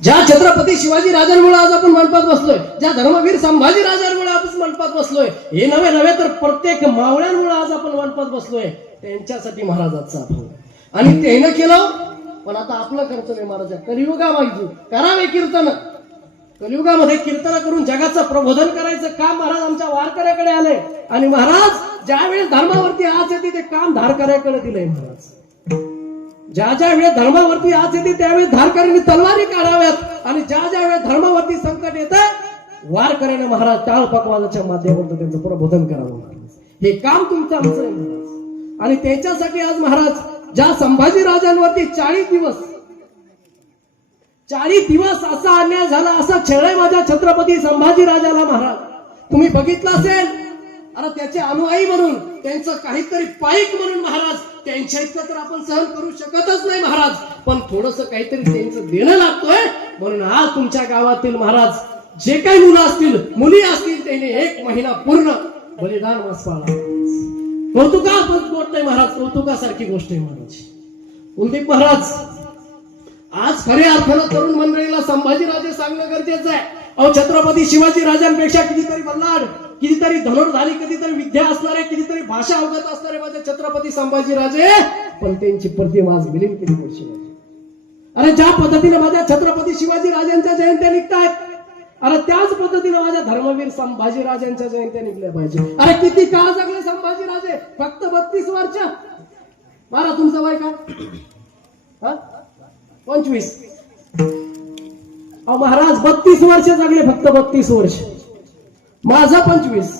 ज्या छत्रपती शिवाजी राजांमुळे आज आपण मंडपात बसलोय, ज्या धर्मवीर संभाजी राजांमुळे आपण मंडपात बसलोय, हे नव्हे नव्हे तर प्रत्येक मावळ्यांमुळे आज आपण मंडपात बसलोय, त्यांच्यासाठी महाराजांचा अभंग. आणि त्यानं केलं, पण आता आपलं कर्तव्य महाराज कलियुगामागची करावे कीर्तन. कलियुगामध्ये कीर्तन करून जगाचं प्रबोधन करायचं काम महाराज आमच्या वारकऱ्याकडे आले. आणि महाराज ज्यावेळेस धर्मावरती आज येते ते काम धारकऱ्याकडे दिलंय. महाराज ज्या ज्या वेळेस धर्मावरती आज येते त्यावेळेस धारकऱ्यांनी तलवारी काढाव्यात. आणि ज्या ज्या वेळेस धर्मावरती संकट येतं वारकऱ्याने महाराज टाळ पकवाजाच्या माध्यमातून त्यांचं प्रबोधन करावं. महाराज हे काम तुमचं आमचं आहे महाराज. आणि त्याच्यासाठी आज महाराज ज्या संभाजी राजांवरती 40 दिवस असा अन्याय झाला, असा छळय माझ्या छत्रपती संभाजी राजाला. महाराज तुम्ही बघितलं असेल, अरे त्याचे अनुयायी म्हणून, त्यांचं काहीतरी पाईक म्हणून महाराज त्यांच्या इतकं तर आपण सहन करू शकतच नाही महाराज. पण थोडस काहीतरी त्यांचं देणं लागतोय. म्हणून आज तुमच्या गावातील महाराज जे काही मुलं असतील, मुली असतील, त्यांनी 1 महिना पूर्ण बलिदान मास पाळला. कौतुकास्पद गोष्ट आहे महाराज, कौतुकासारखी गोष्ट आहे महाराज. कुलदीप महाराज आज खऱ्या अर्थानं तरुण मंडळीला संभाजीराजे सांगणं गरजेचं आहे. अहो छत्रपती शिवाजी राजांपेक्षा कितीतरी बल्लाड, कितीतरी धनुर्धारी, कितीतरी विद्या असणारे, कितीतरी भाषा अवगत असणारे माझे छत्रपती संभाजीराजे, पण त्यांची प्रतिमा आज विलीन केली गोष्टी. अरे ज्या पद्धतीने माझ्या छत्रपती शिवाजी राजांच्या जयंत्या निघतायत, अरे त्याच पद्धतीने माझ्या धर्मवीर संभाजी राजांच्या जयंत्या निघल्या पाहिजे. अरे किती काळ जगले संभाजी राजे? फक्त 32 वर्ष. मारा तुमचं वय काय? 25. अहो महाराज 32 वर्ष जगले, फक्त 32 वर्ष. माझा 25.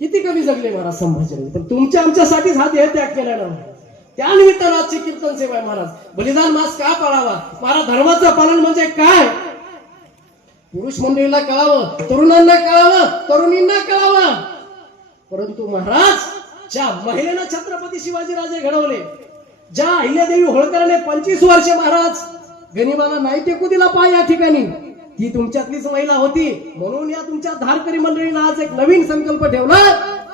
किती कमी जगले महाराज संभाजीराजे. पण तुमच्या आमच्यासाठीच हा देह त्याग केला ना. त्यानिमित्तानं आजची कीर्तन सेवा आहे महाराज. बलिदान मास का पाळावा महाराज? धर्माचं पालन म्हणजे काय? पुरुष मंडळीला कळावं, तरुणांना कळावं, तरुणींना कळावं. परंतु महाराज ज्या महिलेनं छत्रपती शिवाजी राजे घडवले, ज्या अहिल्यादेवी होळकराने 25 वर्ष महाराज गनिमाला नाही टेकू दिला पाय या ठिकाणी, ती तुमच्यातलीच महिला होती. म्हणून या तुमच्या धारकरी मंडळीनं आज एक नवीन संकल्प ठेवला.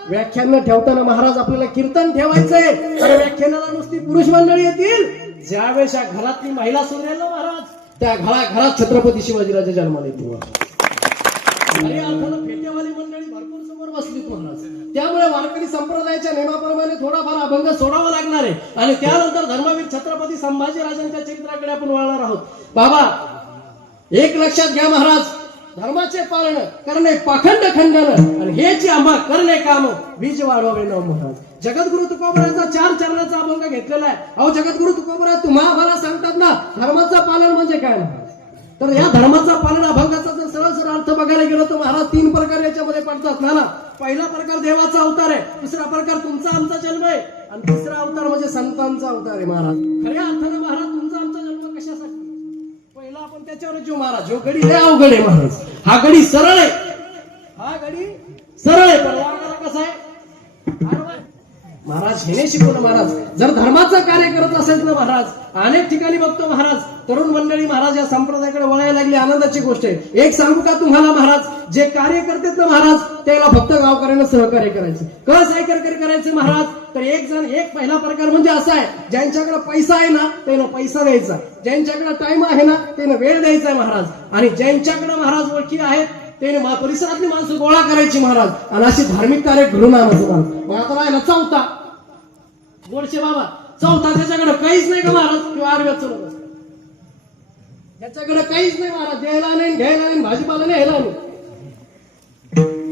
व्याख्यान ठेवताना महाराज आपल्याला कीर्तन ठेवायचंय. अरे व्याख्यानाला नुसती पुरुष मंडळी येतील, ज्यावेळेस या घरातली महिला सुरेल ना महाराज, त्या घरात छत्रपती शिवाजीराजे जन्माला येतील. फेट्यावाली मंडळी भरपूर समोर बसली महाराज. त्यामुळे वारकरी संप्रदायाच्या नियमाप्रमाणे थोडाफार अभंग सोडावा लागणार आहे. आणि त्यानंतर धर्मवीर छत्रपती संभाजी राजांच्या चरित्राकडे आपण वळणार आहोत. बाबा एक लक्षात घ्या महाराज, धर्माचे पालन करणे पाखंड खंडन, आणि हे जे आंबा करणे काम बीज वाढवावे न महाराज. जगद्गुरु तुकोबराचा 4 चरणाचा अभंग घेतलेला आहे. अहो जगद्गुरु तुकोबरा तुम्हा आम्हाला सांगतात ना धर्माचं पालन म्हणजे काय महाराज. तर या धर्माचा पालन अभंगाचा जर सरळ अर्थ बघायला गेलो तर महाराज 3 प्रकार याच्यामध्ये पडतात ना. पहिला प्रकार देवाचा अवतार आहे, दुसरा प्रकार तुमचा आमचा जन्म आहे, आणि तिसरा अवतार म्हणजे संतांचा अवतार आहे महाराज. खऱ्या अर्थानं महाराज तुमचा आमचा जन्म कशासाठी? पहिला आपण त्याच्यावर जो महाराज जो गडी लय अवघड आहे महाराज. हा गडी सरळ आहे, हा गडी सरळ आहे, पण वागायला कसा आहे महाराज? हेने शिकवलं महाराज. जर धर्माचं कार्य करत असेल ना महाराज, अनेक ठिकाणी बघतो महाराज तरुण मंडळी महाराज या संप्रदायाकडे वळायला लागली. आनंदाची गोष्ट आहे. एक सांगू का तुम्हाला महाराज, जे कार्य करतात ना महाराज त्याला फक्त गावकऱ्यांना सहकार्य करायचं. कसं सहकार्य करायचं महाराज? तर एक पहिला प्रकार म्हणजे असा आहे, ज्यांच्याकडे पैसा आहे ना त्यानं पैसा द्यायचा, ज्यांच्याकडे टाइम आहे ना त्यानं वेळ द्यायचा महाराज, आणि ज्यांच्याकडे महाराज ओळखी आहेत त्याने परिसरातली माणसं गोळा करायची महाराज, आणि अशी धार्मिक कार्य घडून आणायचं महाराज. मग आता राहिला चौथा गोडशे बाबा. चौथा त्याच्याकडे काहीच नाही का महाराज? किंवा आडव्यात चलत असतो, त्याच्याकडे काहीच नाही महाराज. द्यायला नाही, घ्यायला नाही, भाजीपाला नाही, ह्याला नाही,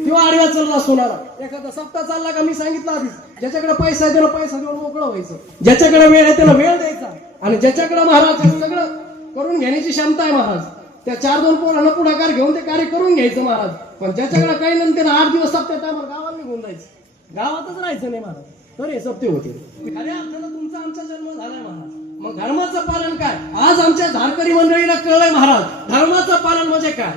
किंवा आडव्यात चालला असतो ना. एखादा सप्ताह चालला का मी सांगितलं आधीच, ज्याच्याकडे पैसा आहे त्याला पैसा देऊन मोकळं व्हायचं, ज्याच्याकडे वेळ आहे त्याला वेळ द्यायचा, आणि ज्याच्याकडे महाराज सगळं करून घेण्याची क्षमता आहे महाराज त्या 4-2 पोरांना पुढाकार घेऊन ते कार्य करून घ्यायचं महाराज. पण ज्याच्याकडे काही नंतर 8 दिवस सप्त्यात आम्हाला गावात निघून जायचं, गावातच राहायचं नाही महाराज. तर हे सत्य होते. खऱ्या अर्थानं तुमचा आमचा जन्म झालाय महाराज. मग धर्माचं पालन काय? आज आमच्या धारकरी मंडळीला कळलंय महाराज धर्माचं पालन म्हणजे काय.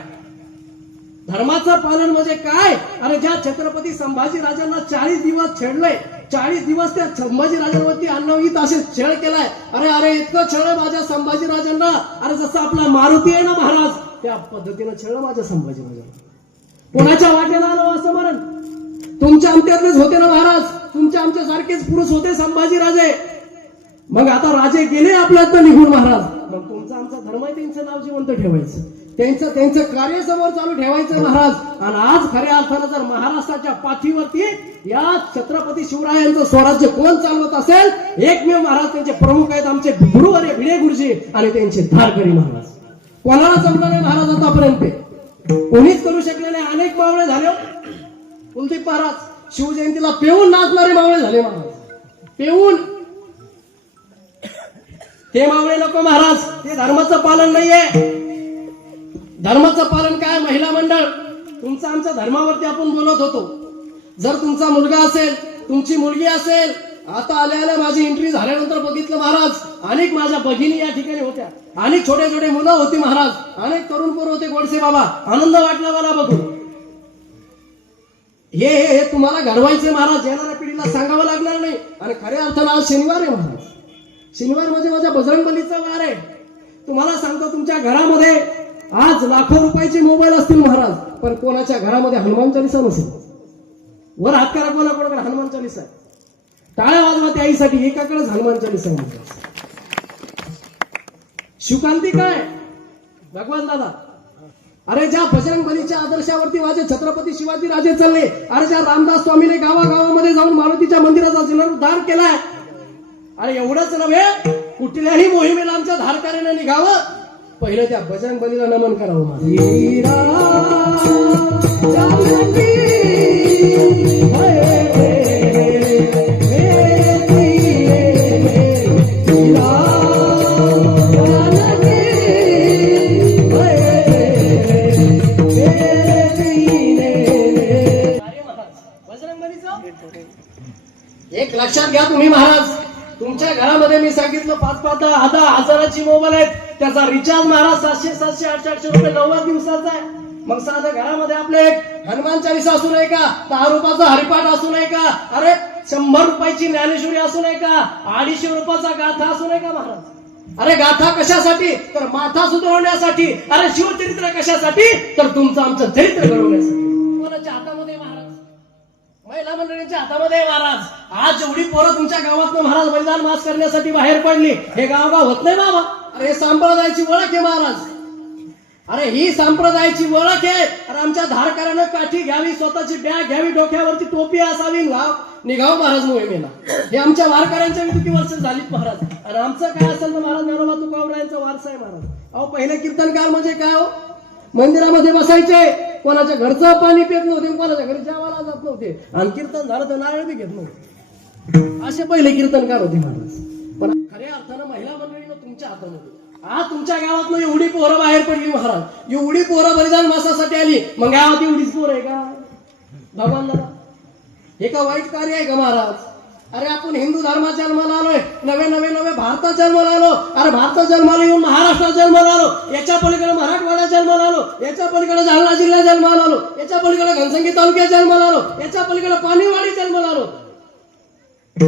धर्माचं पालन म्हणजे काय? अरे ज्या छत्रपती संभाजी राजांना 40 दिवस छेडलंय, 40 दिवस त्या संभाजी राजांवरती अन्नवित असे छळ केलाय. अरे इतकं छळ माझ्या संभाजी राजांना. अरे जसं आपला मारुती आहे ना महाराज, त्या पद्धतीनं छळ माझ्या संभाजी राजांना. कोणाच्या वाटेला आलो असं मरण? तुमच्या आमच्यातलेच होते ना महाराज, तुमच्या आमच्या सारखेच पुरुष होते संभाजी राजे. मग आता राजे गेले आपल्यात निघून महाराज, मग तुमचा आमचा धर्म आहे, त्यांचं नाव जिवंत ठेवायचं, त्यांचं कार्य समोर चालू ठेवायचं महाराज. आणि आज खऱ्या अर्थानं जर महाराष्ट्राच्या पाठीवरती या छत्रपती शिवरायांचं स्वराज्य कोण चालवत असेल, एकमेव महाराज त्यांचे प्रमुख आहेत, आमचे गुरु आणि भिडे गुरुजी आणि त्यांचे धारकरी महाराज. कोणाला जमलं नाही महाराज आतापर्यंत, कोणीच करू शकले नाही. अनेक मावळे झाले, कुलदीप महाराज शिवजयंतीला पेऊन नाचणारे मावळे झाले महाराज, पेऊन. ते मावळे नको महाराज, ते धर्माचं पालन नाहीये. धर्माचं पालन काय? महिला मंडळ. तुमचं आमच्या धर्मावरती आपण बोलत होतो. जर तुमचा मुलगा असेल, तुमची मुलगी असेल, आता आल्या माझी एंट्री झाल्यानंतर बघितलं महाराज, अनेक माझ्या भगिनी या ठिकाणी होत्या, अनेक छोटे छोटे मुलं होती महाराज, अनेक तरुण पोरं होते. गोडसे बाबा, आनंद वाटला मला बघून. हे तुम्हाला घडवायचे महाराज, येणाऱ्या पिढीला सांगावं लागणार नाही. आणि खऱ्या अर्थानं आज शनिवार आहे महाराज, शनिवार म्हणजे माझ्या बजरंगबलीचा वार आहे. तुम्हाला सांगतो, तुमच्या घरामध्ये आज लाखो रुपयाचे मोबाईल असतील महाराज, पण कोणाच्या घरामध्ये हनुमान चालीसा नसेल. वर हात करा, कोणाकडे हनुमान चालीसा आहे. टाळ्या वाजवा त्या आईसाठी, एकाकडेच हनुमान चालीसा आहे. शिवकांती काय भगवान दादा, अरे ज्या बजरंगबलीच्या आदर्शावरती माझे छत्रपती शिवाजी राजे चालले, अरे ज्या रामदास स्वामीने गावागावामध्ये जाऊन मारुतीच्या मंदिराचा जीर्णोद्धार केलाय, अरे एवढंच नव्हे, कुठल्याही मोहिमेला आमच्या धारकऱ्याने निघावं, पहिलं त्या बजरंगबलीला नमन करावं. एक लक्षात घ्या तुम्ही महाराज, तुमच्या घरामध्ये मी सांगितलं 5-5 हजाराची मोबाईल आहेत, त्याचा रिचार्ज महाराज 700-700, 800 रुपये 90 दिवसाचा आहे. मग साधं घरामध्ये आपले एक हनुमान चालीसा असू नये का, 10 रुपयाचा हरिपाठ असू नये का, अरे 100 रुपयाची ज्ञानेश्वरी असू नये का, 250 रुपयाचा गाथा असू नये का महाराज. अरे गाथा कशासाठी? तर माथा सुधारण्यासाठी. अरे शिवचरित्र कशासाठी? तर तुमचं आमचं चरित्र घडवण्यासाठी. कोणाच्या हातामध्ये महाराज? महिला मंडळींच्या हातामध्ये महाराज. आज जेवढी पोरं तुमच्या गावातनं महाराज बलिदान मास करण्यासाठी बाहेर पडली, हे गाव होत नाही बाबा. अरे संप्रदायाची ओळख आहे महाराज, अरे ही संप्रदायाची ओळख आहे. अरे आमच्या धारकऱ्यानं काठी घ्यावी, स्वतःची बॅग घ्यावी, डोक्यावरती टोपी असावी, निघाव महाराज मोहिमेला. हे आमच्या वारकऱ्यांच्या किती वर्ष झालीत महाराज. आणि आमचं काय असेल तर महाराज ज्ञानोबा तुकोबरायांचा वारसा आहे महाराज. अहो पहिले कीर्तनकार म्हणजे काय हो, मंदिरामध्ये बसायचे, कोणाच्या घरचं पाणी पित नव्हते, कोणाच्या घरी जेवायला जात नव्हते, आणि कीर्तन झालं तर नारळ बी घेत नव्हते. असे पहिले कीर्तनकार होते महाराज. पण खऱ्या अर्थानं महिला मंडळीनं तुमच्या हातामध्ये, आज तुमच्या गावातनं एवढी पोरं बाहेर पडली महाराज, एवढी पोरं बलिदान मासासाठी आली, मग गावात एवढीच पोरं आहे का भगवान दादा? हे का वाईट कार्य आहे का महाराज? अरे आपण हिंदू धर्मात जन्माला आलोय, नवे भारतात जन्माला आलो. अरे भारतात जन्माला येऊन महाराष्ट्रात जन्माला आलो, याच्या पलीकडे मराठवाड्यात जन्माला आलो, याच्या पलीकडे जालना जिल्ह्यात जन्माला आलो, याच्या पलीकडे घनसंगी तालुक्यात जन्माला आलो, याच्या पलीकडे पाणीवाडी जन्माला आलो.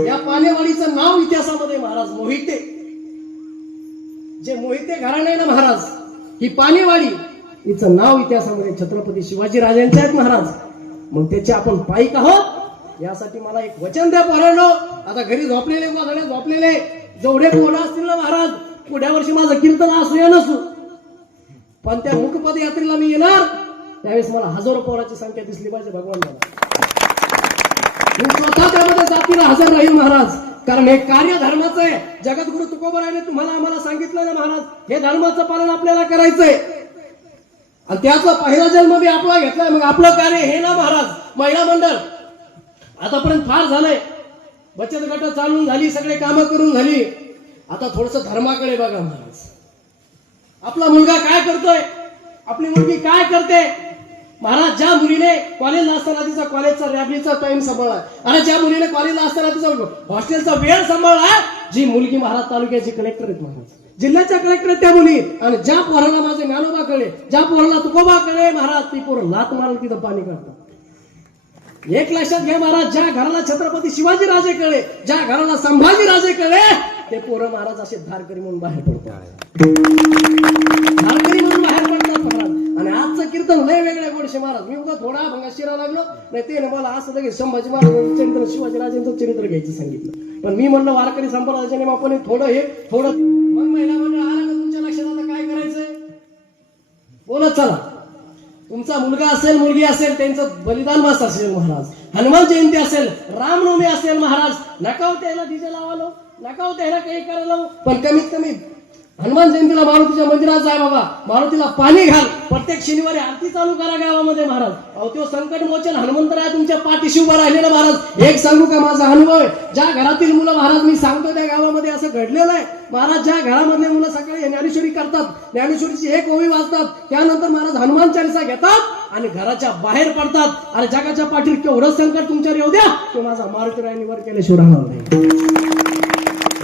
या पाणीवाडीचं नाव इतिहासामध्ये महाराज मोहिते, जे मोहिते घराणे आहे ना महाराज, ही पाणीवाडी, हिचं नाव इतिहासामध्ये छत्रपती शिवाजी राजांचे आहेत महाराज. मग त्याचे आपण पाईक आहोत. यासाठी मला एक वचन द्या पोरांनो, आता घरी झोपलेले झोपलेले जेवढे पोरं असतील ना महाराज, पुढ्या वर्षी माझं कीर्तन असू या नसू, पण त्या मुखपद यात्रेला मी येणार, त्यावेळेस मला हजारो पोराची संख्या दिसली पाहिजे भगवान मला. मी स्वतः त्यामध्ये जातीला हजर राहील महाराज, कारण हे कार्य धर्माचं आहे. जगद्गुरु तुकोबरायाने तुम्हाला आम्हाला सांगितलं ना महाराज, हे धर्माचं पालन आपल्याला करायचंय, आणि त्याचा पहिला जन्म बी आपला घेतलाय. मग आपलं कार्य हे ना महाराज. महिला मंडळ आतापर्यंत फार झालंय, बचत गट चालून झाली, सगळे कामं करून झाली, आता थोडस धर्माकडे बघा महाराज. आपला मुलगा काय करतोय, आपली मुलगी काय करते महाराज. ज्या मुलीने कॉलेजला असताना तिचा कॉलेजचा रॅबलीचा टाइम सांभाळला, आणि ज्या मुलीने कॉलेजला असताना तिचा हॉस्टेलचा वेळ सांभाळला, जी मुलगी महाराज तालुक्याची कलेक्टर आहेत महाराज, जिल्ह्याच्या कलेक्टर आहेत त्या मुली. आणि ज्या पोराला माझे ज्ञानोबा कळे, ज्या पोराला तुकोबा कळे महाराज, ती पोरं लात मारल तिथं पाणी काढतात. एक लक्षात घ्या महाराज, ज्या घराला छत्रपती शिवाजी राजे कळे, ज्या घराला संभाजी राजे कळे, ते पोरं महाराज असे धारकरी म्हणून बाहेर पडतात, धारकरी म्हणून बाहेर पडतात महाराज. आणि आजचं कीर्तन लय वेगळ्या गोडशे महाराज. मी उगा थोडा भंगा शिरा लागलो नाही, ते मला असं लगेच संभाजी महाराजांचं चरित्र, शिवाजी राजांचं चरित्र घ्यायचं सांगितलं. पण मी म्हणलं वारकरी संप्रदायाच्या नियमाने थोडं हे थोडं. मग महिला मंडळ आलं का तुमच्या लक्षात बोलत चला. तुमचा मुलगा असेल मुलगी असेल त्यांचं बलिदान मास असेल महाराज, हनुमान जयंती असेल, रामनवमी असेल महाराज, नका हो त्याला डीजे लावालो, नका हो त्याला काही करायला, पण कमीत कमी हनुमान जयंतीला मारुतीच्या मंदिरात जाय बाबा, मारुतीला पाणी घाल, प्रत्येक शनिवारी आरती चालू करा गावामध्ये महाराज. अहो तो संकट मोचन हनुमंतराय तुमच्या पाठीशी उभा राहिलेला महाराज. एक सांगू का माझा अनुभव आहे, ज्या घरातील मुलं महाराज मी सांगतो त्या गावामध्ये असं घडलेलं आहे महाराज, ज्या घरामधले मुलं सकाळी ज्ञानेश्वरी करतात, ज्ञानेश्वरीची एक ओवी वाचतात, त्यानंतर महाराज हनुमान चालीसा घेतात आणि घराच्या बाहेर पडतात. आणि जगाच्या पाठीवर केवढं संकट तुमच्यावर येऊ द्या, तो माझा मारुतीरायांनी वर केल्याशिवाय राहणार नाही.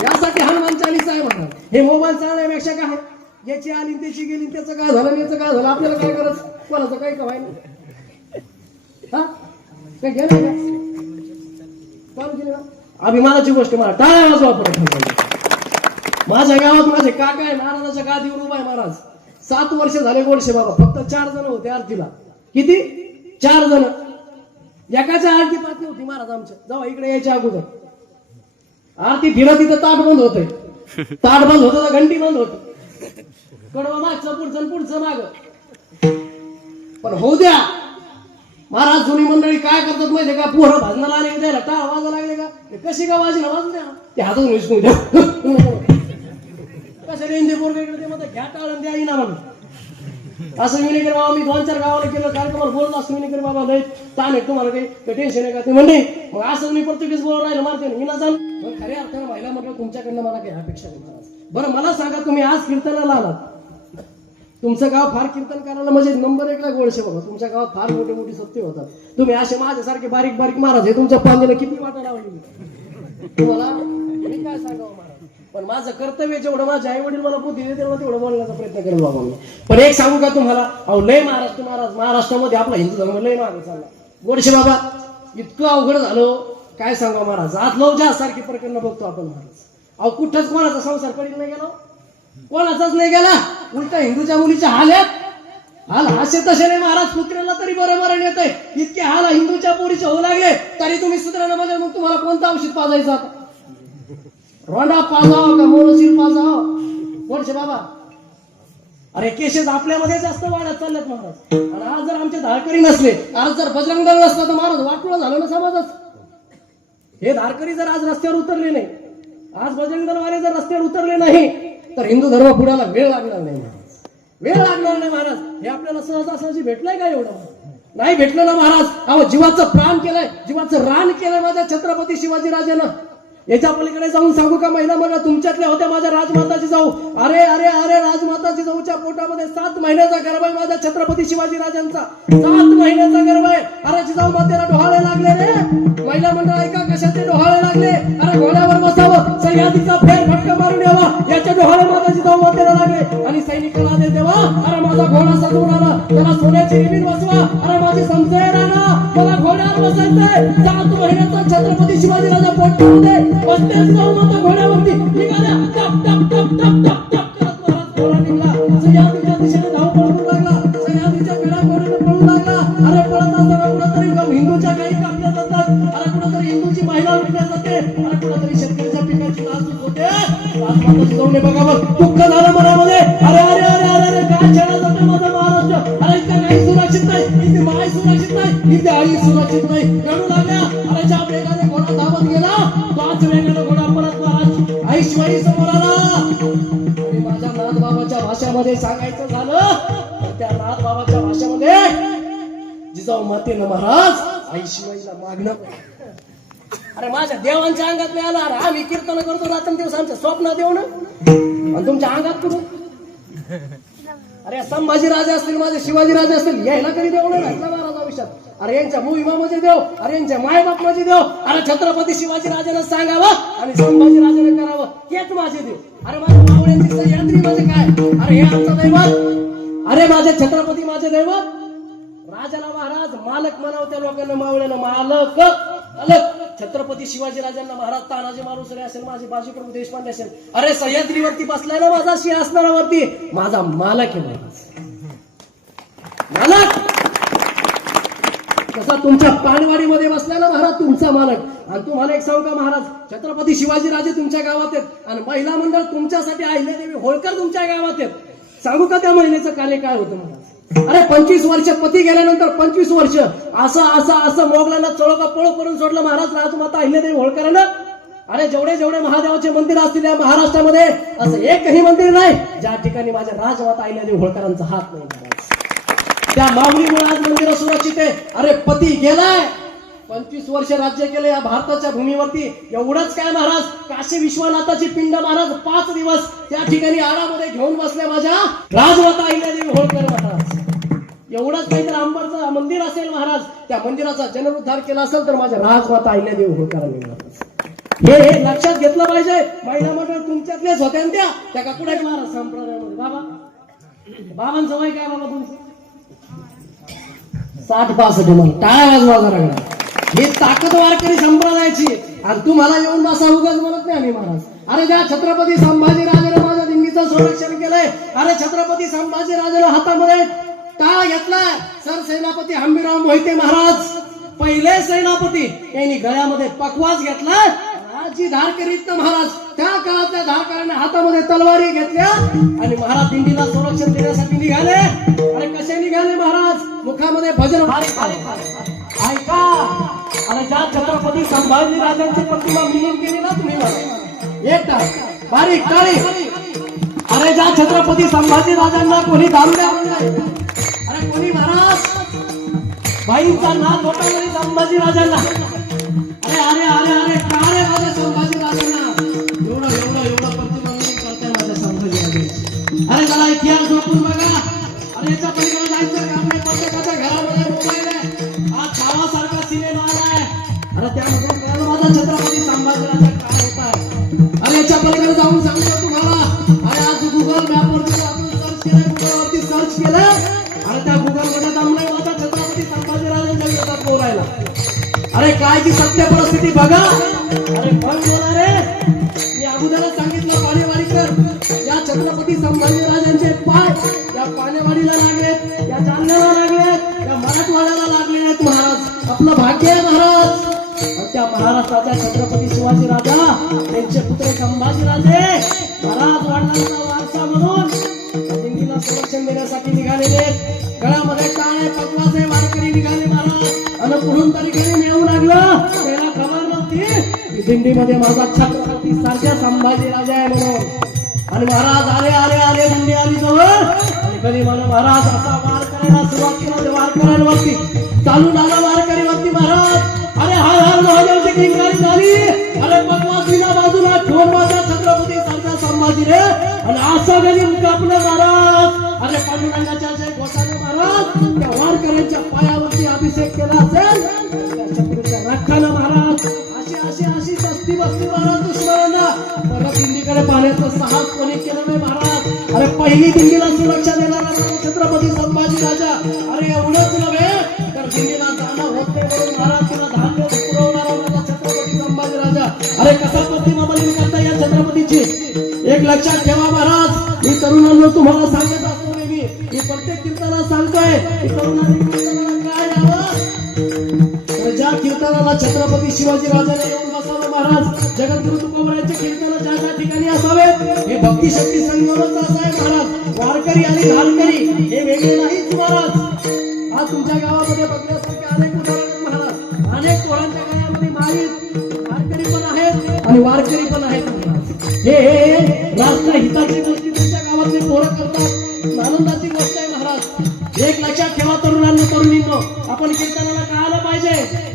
यासाठी हनुमान चालीसा आहे महाराज. हे मोबाईल चालण्यापेक्षा काय, याची आली त्याची गेली, त्याचं काय झालं याचं काय झालं, आपल्याला काय करायचं, कोणाचं काही काय नाही. हा काय घे नाही का काम केलं ना, अभिमानाची गोष्ट मला टाळ्या वाजवा पडत. माझ्या गावात माझे काका आहे, महाराजाच्या गादीवर उभा आहे महाराज. 7 वर्ष झाले गोडशे बाबा, फक्त 4 जण होते आरतीला. किती? 4 जण. एकाच्या आरती पाच नव्हती महाराज आमच्या, जाऊ इकडे यायच्या अगोदर आरती फिरत तिथं ताट बंद होतंय, ताट बंद होतं तर घंटी बंद होत, कडवा मागचं पुढचं माग. पण होऊ द्या महाराज. जुनी मंडळी काय करतात माहितीये का, पोरं भाजनाला आले द्यायला टाळ वाजा लागले का, कशी का वाजली ना वाजू द्या, ते हातून विसरून द्या. कशा इंदे पोरग इकडे मध्ये घ्या टाळ द्या ना म्हणून. असं विनेकर बाबा मी 2-4 गावाला केलं, कार्यक्रमाला बोलत असतो विनेकर बाबा नाही ताण आहे तुम्हाला, काही टेन्शन आहे का ते म्हणणे. मग असं मी प्रत्येक बोलत राहिलं मारते मी ना जाण. मग खऱ्या अर्थानं महिला म्हटलं तुमच्याकडनं मला काही अपेक्षा नाही महाराज. बरं मला सांगा, तुम्ही आज कीर्तनाला आलात, तुमचं गाव फार कीर्तन करायला म्हणजे नंबर 1ला गोळशे बाबा. तुमच्या गावात फार मोठे मोठी सत्य होतात. तुम्ही असे माझ्यासारखे बारीक बारीक महाराज हे तुमच्या पांदेला किती वाटा लावली तुम्हाला, मी काय सांगावं महाराज. पण माझं कर्तव्य जेवढं माझ्या आई वडील मला बुद्धी देते तेवढं बोलण्याचा प्रयत्न करेल बाबा मी. पण एक सांगू का तुम्हाला, अहो लय महाराष्ट्रामध्ये आपला हिंदू धर्म लय मागे चालला. गोडशे बाबा इतकं अवघड झालं काय सांगा महाराज. आज लवजा सारखी प्रकरण बघतो आपण महाराज. अहो कुठंच कोणाचा संसार करीत नाही गेला, कोणाचाच नाही गेला. उलट हिंदूच्या मुलीच्या हाल आहेत, हाल असे तसे नाही महाराज. कुत्र्याला तरी बरं मरण येतंय, इतके हाल हिंदूच्या पोरीचे होऊ लागले तरी तुम्ही सुधारणा म्हणजे मग तुम्हाला कोणतं औषध पाजायचं आता, रोंडा पाजाव का मोरशीर पाजाव गोडशे बाबा. अरे केसेस आपल्यामध्ये जास्त वाढत चाललेत महाराज. आणि आज जर आमचे धारकरी नसले, आज जर बजरंग दल नसला तर महाराज वाटलं झालं ना समाजात. हे धारकरी जर आज रस्त्यावर उतरले नाही, आज बजरंग दलवाले जर रस्त्यावर उतरले नाही तर हिंदू धर्म पुढाला वेळ लागणार नाही महाराज, वेळ लागणार नाही महाराज. हे आपल्याला सहजासहजी भेटलंय का एवढं, नाही भेटलं ना महाराज. अहो जीवाचं प्राण केलंय, जीवाचं रान केलंय माझ्या छत्रपती शिवाजी राजानं. याच्या पलीकडे जाऊन सांगू का, महिला मला तुमच्यातल्या होत्या माझ्या राजमाताची जाऊ. अरे अरे अरे राजमाताची जाऊच्या पोटामध्ये 7 महिन्याचा गर्भ आहे माझ्या छत्रपती शिवाजी राजांचा, 7 महिन्याचा गर्भ आहे. अरे जिजाऊ मातेला डोहाळे लागले रे, महिला मंडळ ऐका कशाचे डोहाळे लागले. अरे घोड्यावर बसावं, सह्याद्रीचा फेर फटका मारून यावा, याचे डोहाळे माझ्या जिजाऊ मातेला लागले. आणि सैनिकाला दे देवा, अरे माझा घोडा सजवून आला, त्याला सोन्याची रिबीन बसवा. अरे माझी समजेल ना, मला घोड्यावर बसायचंय. 7 महिन्याचा छत्रपती शिवाजी राजा पोटामध्ये बसतेच जाऊ माता घोड्यावरती निघाल्या, टप टप टप टप टप टप करत महाराज घोडा निघाला. सह्याद्रीच्या दिशेने धाव पळून लागला, सह्याद्रीच्या गडाकडे पळून लागला. अरे पळत असताना कुठंतरी हिंदूच्या काही कापल्या जातात, अरे कुठंतरी हिंदूची महिला विकल्या जाते, अरे कुठंतरी शेतकऱ्याच्या पिकाची नासधूस होते. राजमाताची जाऊन बघावं, दुःख झालं मनामध्ये. अरे अरे अरे अरे अरे काय छेडा जातोय माझा महाराष्ट्र. अरे इथं काही सुरक्षित नाही, इथे माय सुरक्षित नाही, इथे आई सुरक्षित नाही. रडू लागल्या. अरे ज्या वेगाने घोडा धावत गेला, तोच वेगाने घोडा परत महाराज ऐश्वरी समोर आला. आणि माझ्या नाथबाबाच्या भाषेमध्ये सांगायचं झालं तर त्या नाथबाबाच्या भाषेमध्ये जिजाऊ मातेनं महाराज ऐश्वरीला मागणं. अरे माझ्या देवांच्या अंगात नाही आला. आम्ही कीर्तन करतो रात्रंदिवस आमच्या स्वप्नात देऊ ना, आणि तुमच्या अंगात करू. अरे संभाजी राजे असतील, माझे शिवाजी राजे असतील, यायला कधी देऊ नाही घातला महाराज आयुष्यात. अरे यांच्या मुलीमा म्हणजे देव, अरे यांच्या मायबाप म्हणजे देव. अरे छत्रपती शिवाजी राजानं सांगावं आणि संभाजी राजानं करावं, हेच माझे देव. अरे माझ्या मावळ्यांची सह्याद्री म्हणजे काय, अरे हे आमचं दैवत. अरे माझे छत्रपती माझे दैवत. राजाला महाराज मालक म्हणावं, त्या लोकांना मावळ्यानं मालक अलग. छत्रपती शिवाजी राजांना महाराज तानाजी मालुसरे असेल, माझे बाजी प्रभू देशपांडे असेल, अरे सह्याद्रीवरती बसलाय ना माझा सिंहासनावरती, माझा मालक आहे महाराज, मालक. तसा तुमच्या पानवाडीमध्ये बसलाय ना महाराज तुमचा मालक. आणि तुम्हाला एक सांगू का महाराज, छत्रपती शिवाजी राजे तुमच्या गावात आहेत आणि महिला मंडळ तुमच्यासाठी अहिल्यादेवी होळकर तुमच्या गावात आहेत. सांगू का त्या महिलेचं कार्य काय होतं महाराज. अरे 25 वर्ष पती गेल्यानंतर 25 वर्ष असं मोगलांना चळोका-पळो करून सोडलं महाराज राजमाता अहिल्यादेवी होळकरांना. अरे जेवढे जेवढे महादेवाचे मंदिर असतील या महाराष्ट्रामध्ये असं एकही मंदिर नाही ज्या ठिकाणी माझ्या राजमाता अहिल्यादेवी होळकरांचा हात नाही महाराज. त्या माऊलीमुळे आज मंदिर सुरक्षित आहे. अरे पती गेलाय, 25 वर्ष राज्य केले या भारताच्या भूमीवरती. एवढंच काय महाराज, काशी विश्वनाथाची पिंड महाराज 5 दिवस त्या ठिकाणी आरामध्ये घेऊन बसले माझ्या राजमाता अहिल्यादेवी होळकर महाराज. एवढंच नाही तर अंबरचं मंदिर असेल महाराज, त्या मंदिराचा जनरुद्धार केला असेल तर माझ्या राजमाता अहिल्यादेवी होळकरांनी महाराज. हे लक्षात घेतलं पाहिजे. महिला मंडळ तुमच्यातलेच होत्या ना त्या का कुठे महाराज संप्रदायामध्ये. बाबांचं वय काय बाबा तुमचं? 60-65 म्हणून टाळ्या वाजवा जरा. ही ताकद वारकरी संप्रदायाची. आणि तू मला येऊन बसा उगाच म्हणत नाही आम्ही महाराज. अरे ज्या छत्रपती संभाजीराजाने माझ्या दिंडीचं संरक्षण केलंय, अरे छत्रपती संभाजीराजाने हातामध्ये टाळ घेतलाय. सरसेनापती हंबीरराव मोहिते महाराज पहिले सेनापती, यांनी गळ्यामध्ये पकवास घेतलाय. जी धार करीत महाराज त्या काळातल्या धारकऱ्यांनी हातामध्ये तलवारी घेतल्या आणि महाराज दिंडीला संरक्षण देण्यासाठी निघाले. अरे कसे निघाले महाराज? मुखामध्ये भजन. ऐका, अरे ज्या छत्रपती संभाजी राजांची प्रतिमा मिळून केली ना तुम्ही एक बारीक टाळी. अरे ज्या छत्रपती संभाजी राजांना कोणी दारू द्या म्हणलाय, अरे कोणी महाराज बाईंचा नाद होता तरी संभाजी राजांना. अरे अरे अरे अरे का रे माझ्या संभाजी राजांना एवढं एवढं एवढं प्रतिबंधन करताय माझ्या संभाजी राजांची. अरे जरा इतिहास झोपून बघा. अरे याच्या पलीकडे जायचं का? आपल्या प्रत्येकाच्या घरामध्ये मोबाईल आहे. आज गावासारखा सिनेमा आलाय. अरे त्यामधून कळलं माझा छत्रपती संभाजी राजा काय होता. अरे याच्या पलीकडे जाऊन सांगतो तुम्हाला. अरे आज गुगल मॅपवरती आपण सर्च केलं, गुगलवरती सर्च केलं आणि त्या गुगलमध्ये दमलाय माझा छत्रपती संभाजी राजांच्या विरोधात बोलायला. अरे काय ती सत्य परिस्थिती बघा. अरे कोण बोला रे? मी अगोदरच सांगितलं पाणेवाडीकर या छत्रपती संभाजीराजांचे पाय या पाणेवाडीला लागलेत, या जालन्याला लागलेत, या मराठवाड्याला लागले आहेत महाराज. आपलं भाग्य आहे महाराज. त्या महाराष्ट्राच्या छत्रपती शिवाजी राजा त्यांचे पुत्र संभाजीराजे महाराज वडिलांचा वारसा म्हणून दिंडीला संरक्षण देण्यासाठी निघालेले. गळ्यामध्ये टाळे पकवासे वारकरी निघाले महाराज. आणि पुढून तरी घरी येऊ लागलं, त्याला खबर नव्हती दिंडीमध्ये माझा छत्रपती सारख्या संभाजी राजा आहे म्हणून. आणि महाराज आले आले आले दिंडी आली जवळ आणि कधी मला महाराज असा वार करायला सुरुवात केला. वारकऱ्यांवरती चालून आला वारकरीवरती महाराज. अरे हाय हाय महादेवची किंकारी झाली. अरे पकवास विना बाजूला ठेवून माझा छत्रपती सारखा संभाजी रे. आणि असं कधी कापलं महाराज. अरे पांडुरंगाच्या जय घोषाने महाराज त्या वारकऱ्यांच्या पायावरती अभिषेक केला असेल त्या छत्रपतीच्या रक्षानं महाराज. अशी अशी अशी सस्ती बसती महाराज दुश्मनांना. परत दिंडीकडे पाहण्याचं साहस कोणी केलं नाही महाराज. अरे पहिली दिंडीला सुरक्षा देणारा छत्रपती संभाजी राजा. अरे एवढंच नव्हे तर दिंडीला जाणं होत नाही म्हणून महाराज तुला धान्य पुरवणारा माझा छत्रपती संभाजी राजा. अरे कसा प्रतिमा बलिदान करता या छत्रपतीची. एक लक्षात ठेवा महाराज. मी तरुणांना तुम्हाला सांगत असतो नेहमी, मी प्रत्येक कीर्तनाला सांगतोय की तरुणांनी कीर्तनाला काय द्यावं. तर ज्या कीर्तनाला छत्रपती शिवाजी राजाने येऊन बसावं महाराज. जगद्गुरु तुकोबरायांचे कीर्तन ज्या ज्या ठिकाणी असावेत हे भक्ती शक्ती संगमच असा आहे महाराज. वारकरी आणि धारकरी हे वेगळे नाहीच महाराज. आज तुमच्या गावामध्ये बघण्यासारखे अनेक उदाहरण महाराज. अनेक पोरांच्या गळ्यामध्ये वारकरी पण आहेत आणि वारकरी पण आहेत महाराज. हे राष्ट्रहिताची गोष्टी तुमच्या गावातले पोरं करतात. आनंदाची गोष्ट आहे महाराज. एक लक्षात ठेवा तरुणांनो तरुणींनो, आपण कीर्तनाला काय आलं पाहिजे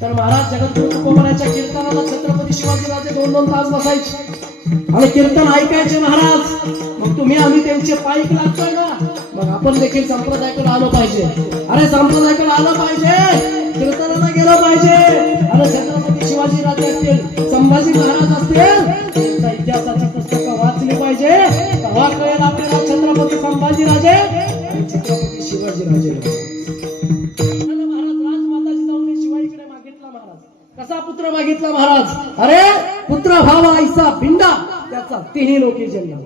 तर महाराज जगद्गुरु तुकोबरायांच्या कीर्तनाला छत्रपती शिवाजी राजे 2-2 तास बसायचे आणि कीर्तन ऐकायचे महाराज. मग तुम्ही आम्ही त्यांचे पाईक लागतोय ना, मग आपण देखील संप्रदायाकडे आलो पाहिजे. अरे संप्रदायाकडे आलं पाहिजे, कीर्तनाला गेलं पाहिजे. अरे छत्रपती शिवाजी राजे असतील, संभाजी महाराज असतील, त्यांच्या इतिहासाची पुस्तकं वाचली पाहिजे. तेव्हा कळेल आपल्याला छत्रपती संभाजी राजे आणि छत्रपती शिवाजी राजे. कसा पुत्र मागितला महाराज. अरे पुत्र व्हावा ऐसा भिंडा त्याचा तिन्ही लोकी जन्म.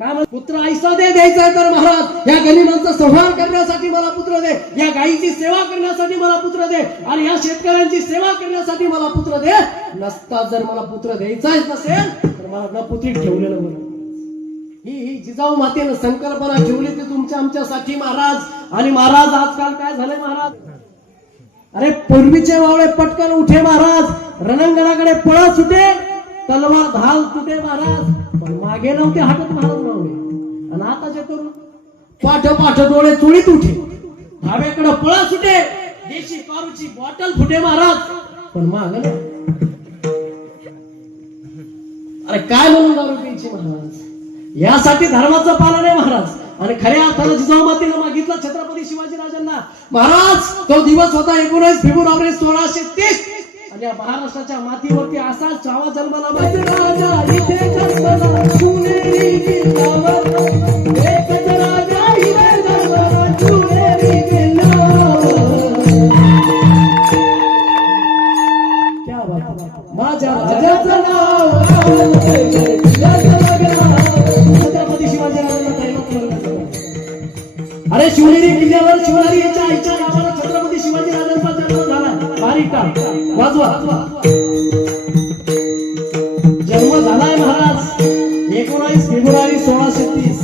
काय म्हणत? पुत्र ऐसा दे द्यायचा तर महाराज या गनिमांचा संहार करण्यासाठी मला पुत्र दे, या गायीची सेवा करण्यासाठी मला पुत्र दे आणि या शेतकऱ्यांची सेवा करण्यासाठी मला पुत्र दे. नसता जर मला पुत्र द्यायचाच नसेल तर मला न पुत्री ठेवलेलं बरं. ही जिजाऊ मातेनं संकल्पना ठेवली ती तुमच्या आमच्यासाठी महाराज. आणि महाराज आजकाल काय झालंय महाराज, अरे पूर्वीचे वावळे पटकन उठे महाराज, रणांगणाकडे पळ सुटे, तलवार धाल तुटे महाराज, पण मागे नव्हते हटत महाराज वावळे. आणि आताचे तरुण पाठ पाठ डोळे चोळीत उठे, धाब्याकडे पळ सुटे, देशी पारूची बॉटल फुटे महाराज, पण माग नाही. अरे काय म्हणून दारू प्यायची महाराज, यासाठी धर्माचं पालन आहे महाराज. आणि खऱ्या अर्थानं जिजाऊ मातेनं मागितलं छत्रपती शिवाजी राजांना महाराज. तो दिवस होता 19 फेब्रुवारी 1630. आणि या महाराष्ट्राच्या मातीवरती असाच छावा जन्माला राजा इथे जन्मला, शिवनेरी किल्ल्यावर एकच राजा इथे जन्मला, शिवनेरी किल्ल्यावर. क्या बात, माझ्या राजाचं नाव छत्रपती शिवाजी राजांना. अरे शिवनेरी किल्ल्यावर शिवनेरी याच्या आईच्या नावाला छत्रपती शिवाजी राजांचा जन्म झाला. बारीक का वाजवा, जन्म झालाय महाराज 19 फेब्रुवारी 1630.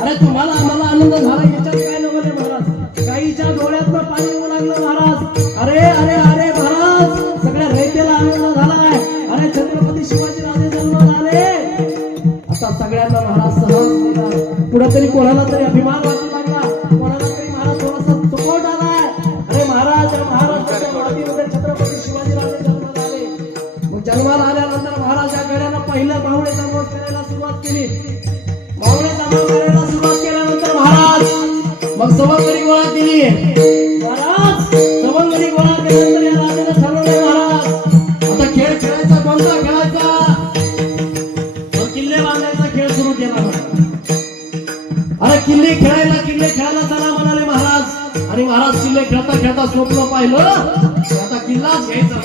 अरे तुम्हाला आम्हाला आनंद झाला याच्यात काय नव्हते महाराज. गाईच्या डोळ्यातनं पाणी येऊ लागलं महाराज. अरे अरे अरे महाराज, सगळ्या रयतेला आनंद झालाय. अरे छत्रपती शिवाजी राजे जन्म झाले. आता सगळ्यांना महाराज सहज कुठेतरी कोणाला तरी अभिमान वाटू लागला, कोणाला तरी महाराज थोडासा चुकवट आलाय. अरे महाराज, महाराष्ट्राच्या मातीमध्ये छत्रपती शिवाजी राजे जन्म झाले. मग जन्माला आल्यानंतर महाराज या गड्यानं पहिल्या मावळे जमाव करायला सुरुवात केली. मावळे जमाव करायला सुरुवात केल्यानंतर महाराज मग सवंगडी गोळा केली. महाराज सवंगडी गोळा केल्यानंतर या राजाने ठरवलं महाराज आता खेळ खेळायचा, कोणता खेळायचा, किल्ले बांधायचा खेळ सुरू केला. अरे किल्ले खेळायला चला म्हणाले महाराज. आणि महाराज किल्ले खेळता खेळता स्वप्न पाहिलं आता किल्लाच घ्यायचा.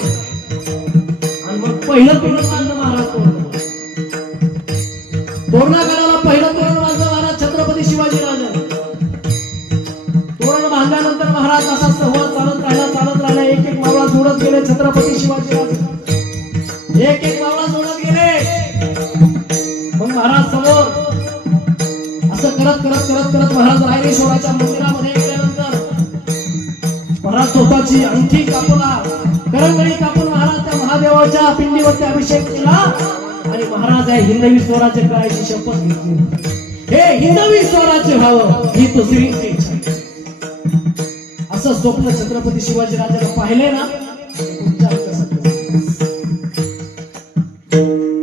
आणि मग पहिलं तोरण बांधलं महाराज. तोरणागडाला पहिलं तोरण बांधलं महाराज छत्रपती शिवाजी राजा. तोरण बांधल्यानंतर महाराज असा संवाद चालत राहिला. एक एक मावळा जोडत गेले छत्रपती शिवाजी राजा, एक एक मावळा जोडत गेले. मग महाराज समोर असं करत महाराज रायरेश्वराच्या मंदिरामध्ये गेल्यानंतर महाराज स्वतःची अंगठी कापला, करंगळी कापून महाराज त्या महादेवाच्या पिंडीवरती अभिषेक केला. आणि महाराज आहे हिंदवी स्वराज्य करायची शपथ घेतली. हे हिंदवी स्वराज्य व्हावं ही दुसरी इच्छा. असं स्वप्न छत्रपती शिवाजी राजाला पाहिले ना.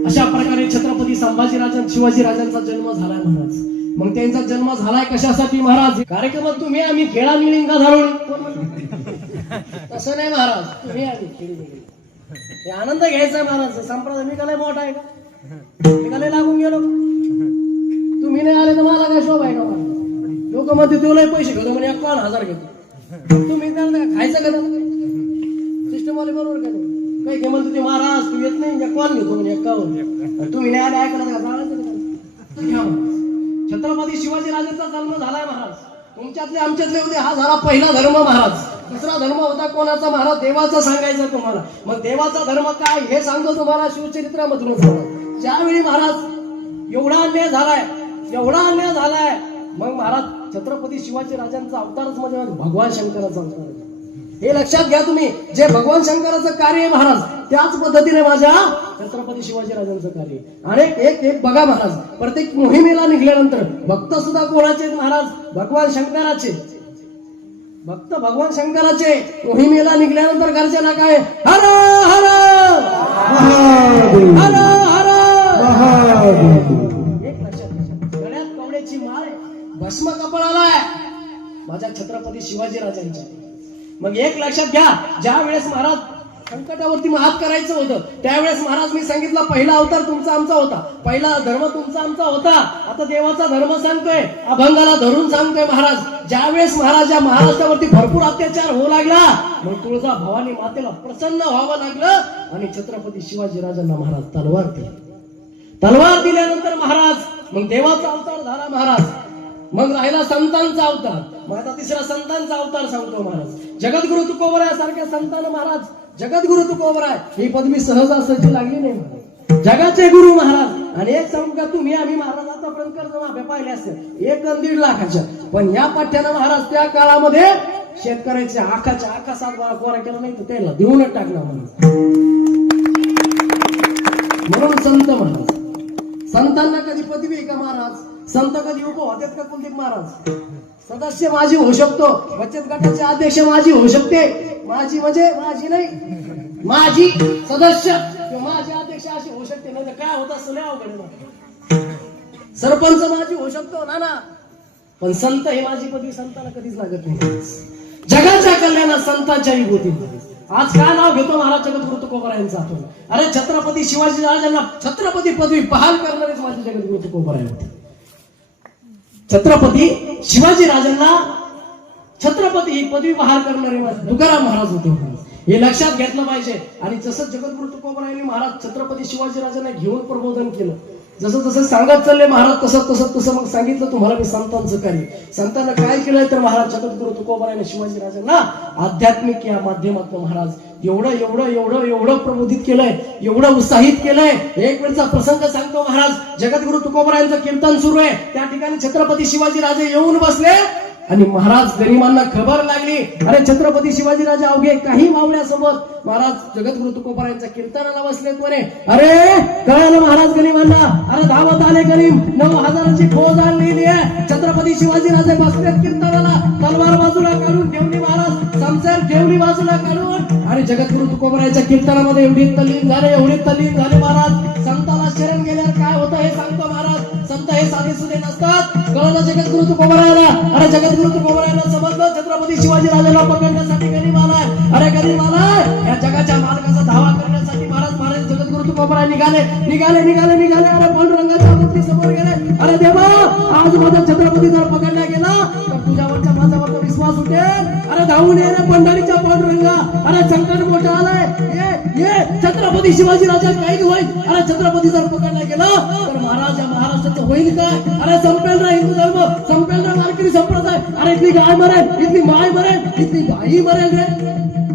अशा प्रकारे छत्रपती संभाजी राजा शिवाजी राजांचा जन्म झालाय महाराज. मग त्यांचा जन्म झालाय कशासाठी महाराज, कार्यक्रमात तुम्ही आम्ही खेळा मिळीन का झालो तसं नाही महाराज. तुम्ही आम्ही खेळी आनंद घ्यायचा महाराज. संप्रदाय मी काय मोठा आहे का, मी काय लागून गेलो. तुम्ही नाही आले तर मला काय शोभा आहे का. लोक मध्ये तुला पैसे घेतो म्हणजे 51,000 घेतो. तुम्ही खायचं का सिस्टम वाले बरोबर का काही घे म्हणतो ते महाराज तू येत नाही 51 घेतो म्हणजे 51. तुम्ही नाही आले ऐकलं का चालायचं. छत्रपती शिवाजी राजांचा जन्म झालाय महाराज. तुमच्यातले आमच्यातले होते. हा झाला पहिला धर्म महाराज. दुसरा धर्म होता कोणाचा महाराज, देवाचा सांगायचा तुम्हाला. मग देवाचा धर्म काय हे सांगतो तुम्हाला शिवचरित्रामधून. ज्यावेळी महाराज एवढा अन्याय झालाय मग महाराज छत्रपती शिवाजी राजांचा अवतारच म्हणजे भगवान शंकराचा अवतार. हे लक्षात घ्या तुम्ही. जे भगवान शंकराचं कार्य आहे महाराज त्याच पद्धतीने माझ्या छत्रपती शिवाजी राजांचं कार्य. आणि एक बघा महाराज, प्रत्येक मोहिमेला निघाल्यानंतर भक्त सुद्धा कोणाचे महाराज, भगवान शंकराचे भक्त. भगवान शंकराचे मोहिमेला निघाल्यानंतर गर्जना काय, हर हर हर हर. एक लक्षात, गळ्यात कवड्याची माळ, भस्म कपाळाला माझ्या छत्रपती शिवाजी राजांच्या. मग एक लक्षात घ्या, ज्या वेळेस महाराज संकटावरती मात करायचं होतं त्यावेळेस महाराज मी सांगितलं पहिला अवतार तुमचा आमचा होता, पहिला धर्म तुमचा आमचा होता. आता देवाचा धर्म सांगतोय, अभंगाला धरून सांगतोय महाराज. ज्यावेळेस महाराज या महाराष्ट्रावरती भरपूर अत्याचार होऊ लागला मग तुळजा भवानी मातेला प्रसन्न व्हावं लागलं आणि छत्रपती शिवाजी राजांना महाराज तलवार दिल्यानंतर महाराज मग देवाचा अवतार झाला महाराज. मग राहिला संतांचा अवतार. मग आता तिसरा संतांचा अवतार सांगतो महाराज. जगद्गुरु तुकोबराय सारख्या संतांना महाराज जगद्गुरु तुकोबराय ही पदवी सहज असायची लागली नाही महाराज. जगाचे गुरु महाराज. आणि एक सांगू का, तुम्ही आम्ही महाराज आतापर्यंत कर्ज माफी पाहिले असते 1 आणि 1.5 लाखाच्या, पण या पाठ्यानं महाराज त्या काळामध्ये शेतकऱ्याच्या आखाच्या आखा 7 कोरा केला नाही तर त्याला देऊनच टाकला म्हणून संत महाराज. संतांना कधी पदवी आहे का महाराज? संत कधी उभं होतात का कुलदीप महाराज? सदस्य माझी होऊ शकतो, बचत गटाचे अध्यक्ष माझी होऊ शकते, माझी म्हणजे माझी नाही, माझी सदस्य किंवा माझे अध्यक्ष अशी होऊ शकते, नाही काय होत असं नाही अवघड. सरपंच माझी होऊ शकतो ना, पण संत ही माझी पदवी संतांना कधीच लागत नाही. जगाच्या कल्याणात संतांच्या विभूती. आज काय नाव घेतो महाराज जगद्गुरु तुकोबारायांचा आपण? अरे छत्रपती शिवाजी राजांना छत्रपती पदवी बहाल करणारेच माझे जगद्गुरु तुकोबाराय होते. छत्रपती शिवाजी राजांना छत्रपती ही पदवी बहाल करणारे तुकाराम महाराज होते. हे लक्षात घेतलं पाहिजे. आणि जसं जगद्गुरु तुकोबारायांनी महाराज छत्रपती शिवाजी राजांना घेऊन प्रबोधन केलं, जसं जसं सांगत चालले महाराज तसं मग सांगितलं तुम्हाला मी संतांचं कार्य. संतांना काय केलंय तर महाराज जगद्गुरु तुकोबारायांनी शिवाजी राजांना आध्यात्मिक या माध्यमातून महाराज एवढं प्रबोधित केलंय, एवढं उत्साहित केलंय. एक वेळचा प्रसंग सांगतो महाराज. जगद्गुरु तुकोबारायांचं कीर्तन सुरू आहे, त्या ठिकाणी छत्रपती शिवाजी राजे येऊन बसले आणि महाराज गरिबांना खबर लागली. अरे छत्रपती शिवाजी राजे अवघे काही मावळ्यासोबत महाराज जगद्गुरु तुकोबारायांच्या कीर्तनाला बसलेत म्हणे. अरे कळलं महाराज गरिबांना. अरे धावत आले गरीब, 9,000ची फौज आणलेली आहे. छत्रपती शिवाजी राजे बसलेत कीर्तनाला, तलवार बाजूला काढून ठेवली महाराज, समसेर ठेवली बाजूला काढून. आणि जगद्गुरु तुकोबारायांच्या कीर्तनामध्ये एवढी तल्लीन झाले महाराज. संताला शरण गेल्यावर काय होतं हे सांगतो महाराज. संत हे साधे सुधे नसतात. कळलं जगद्गुरु तुकोबारायांना. अरे जगद्गुरु तुकोबारायांना समजलं छत्रपती शिवाजी राजांना पकडण्यासाठी गरीब आलाय. अरे गरीब आलाय, या जगाच्या मालकाचा धावा करण्यासाठी महाराज जगद्गुरु तुकोबाराय निघाले. अरे पांडुरंगाच्या मूर्ती समोर गेले. अरे देवा, आज माझा छत्रपती जर पकडला गेला तर तुझ्यावरच्या माझ्यावर विश्वास उठेल. अरे धावून ये रे पंढरीच्या पांडुरंगा. अरे संकट मोठं आलंय, ये छत्रपती शिवाजी राजा काही होईल. अरे छत्रपती जर पकडला गेला तर महाराज या महाराष्ट्राचं होईल काय? अरे संपेल रे हिंदू धर्म, संपेल रे वारकरी संप्रदाय. अरे इथली गाय मरेल, इथली माय मरेल, इथली गाई मरेल रे.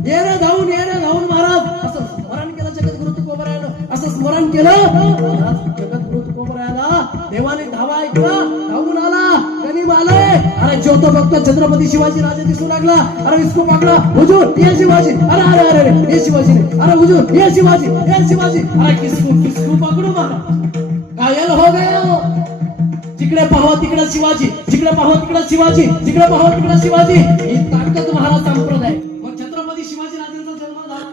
ये रे धावून महाराज. असं स्मरण केलं जगद्गुरु तुकोबारायानं, असं स्मरण केलं महाराज जगद्गुरु तुकोबारायाला. देवाने धावा ऐकला, धावून आला, गणिम आलाय. अरे ज्योत बघतो छत्रपती शिवाजी राजे दिसू लागला. अरे इसको पकडा, हुजूर ये शिवाजी. अरे ये शिवाजी नाही, अरे हुजूर ये शिवाजी. अरे किसको पकडू महाराज, घायल हो गए. जिकडे पाहावं तिकडे शिवाजी, जिकडे पाहावं तिकडे शिवाजी, जिकडे पाहावं तिकडे शिवाजी. ही ताकद महाराज संप्रदाय. मग छत्रपती शिवाजी राजांचा जन्म झाला,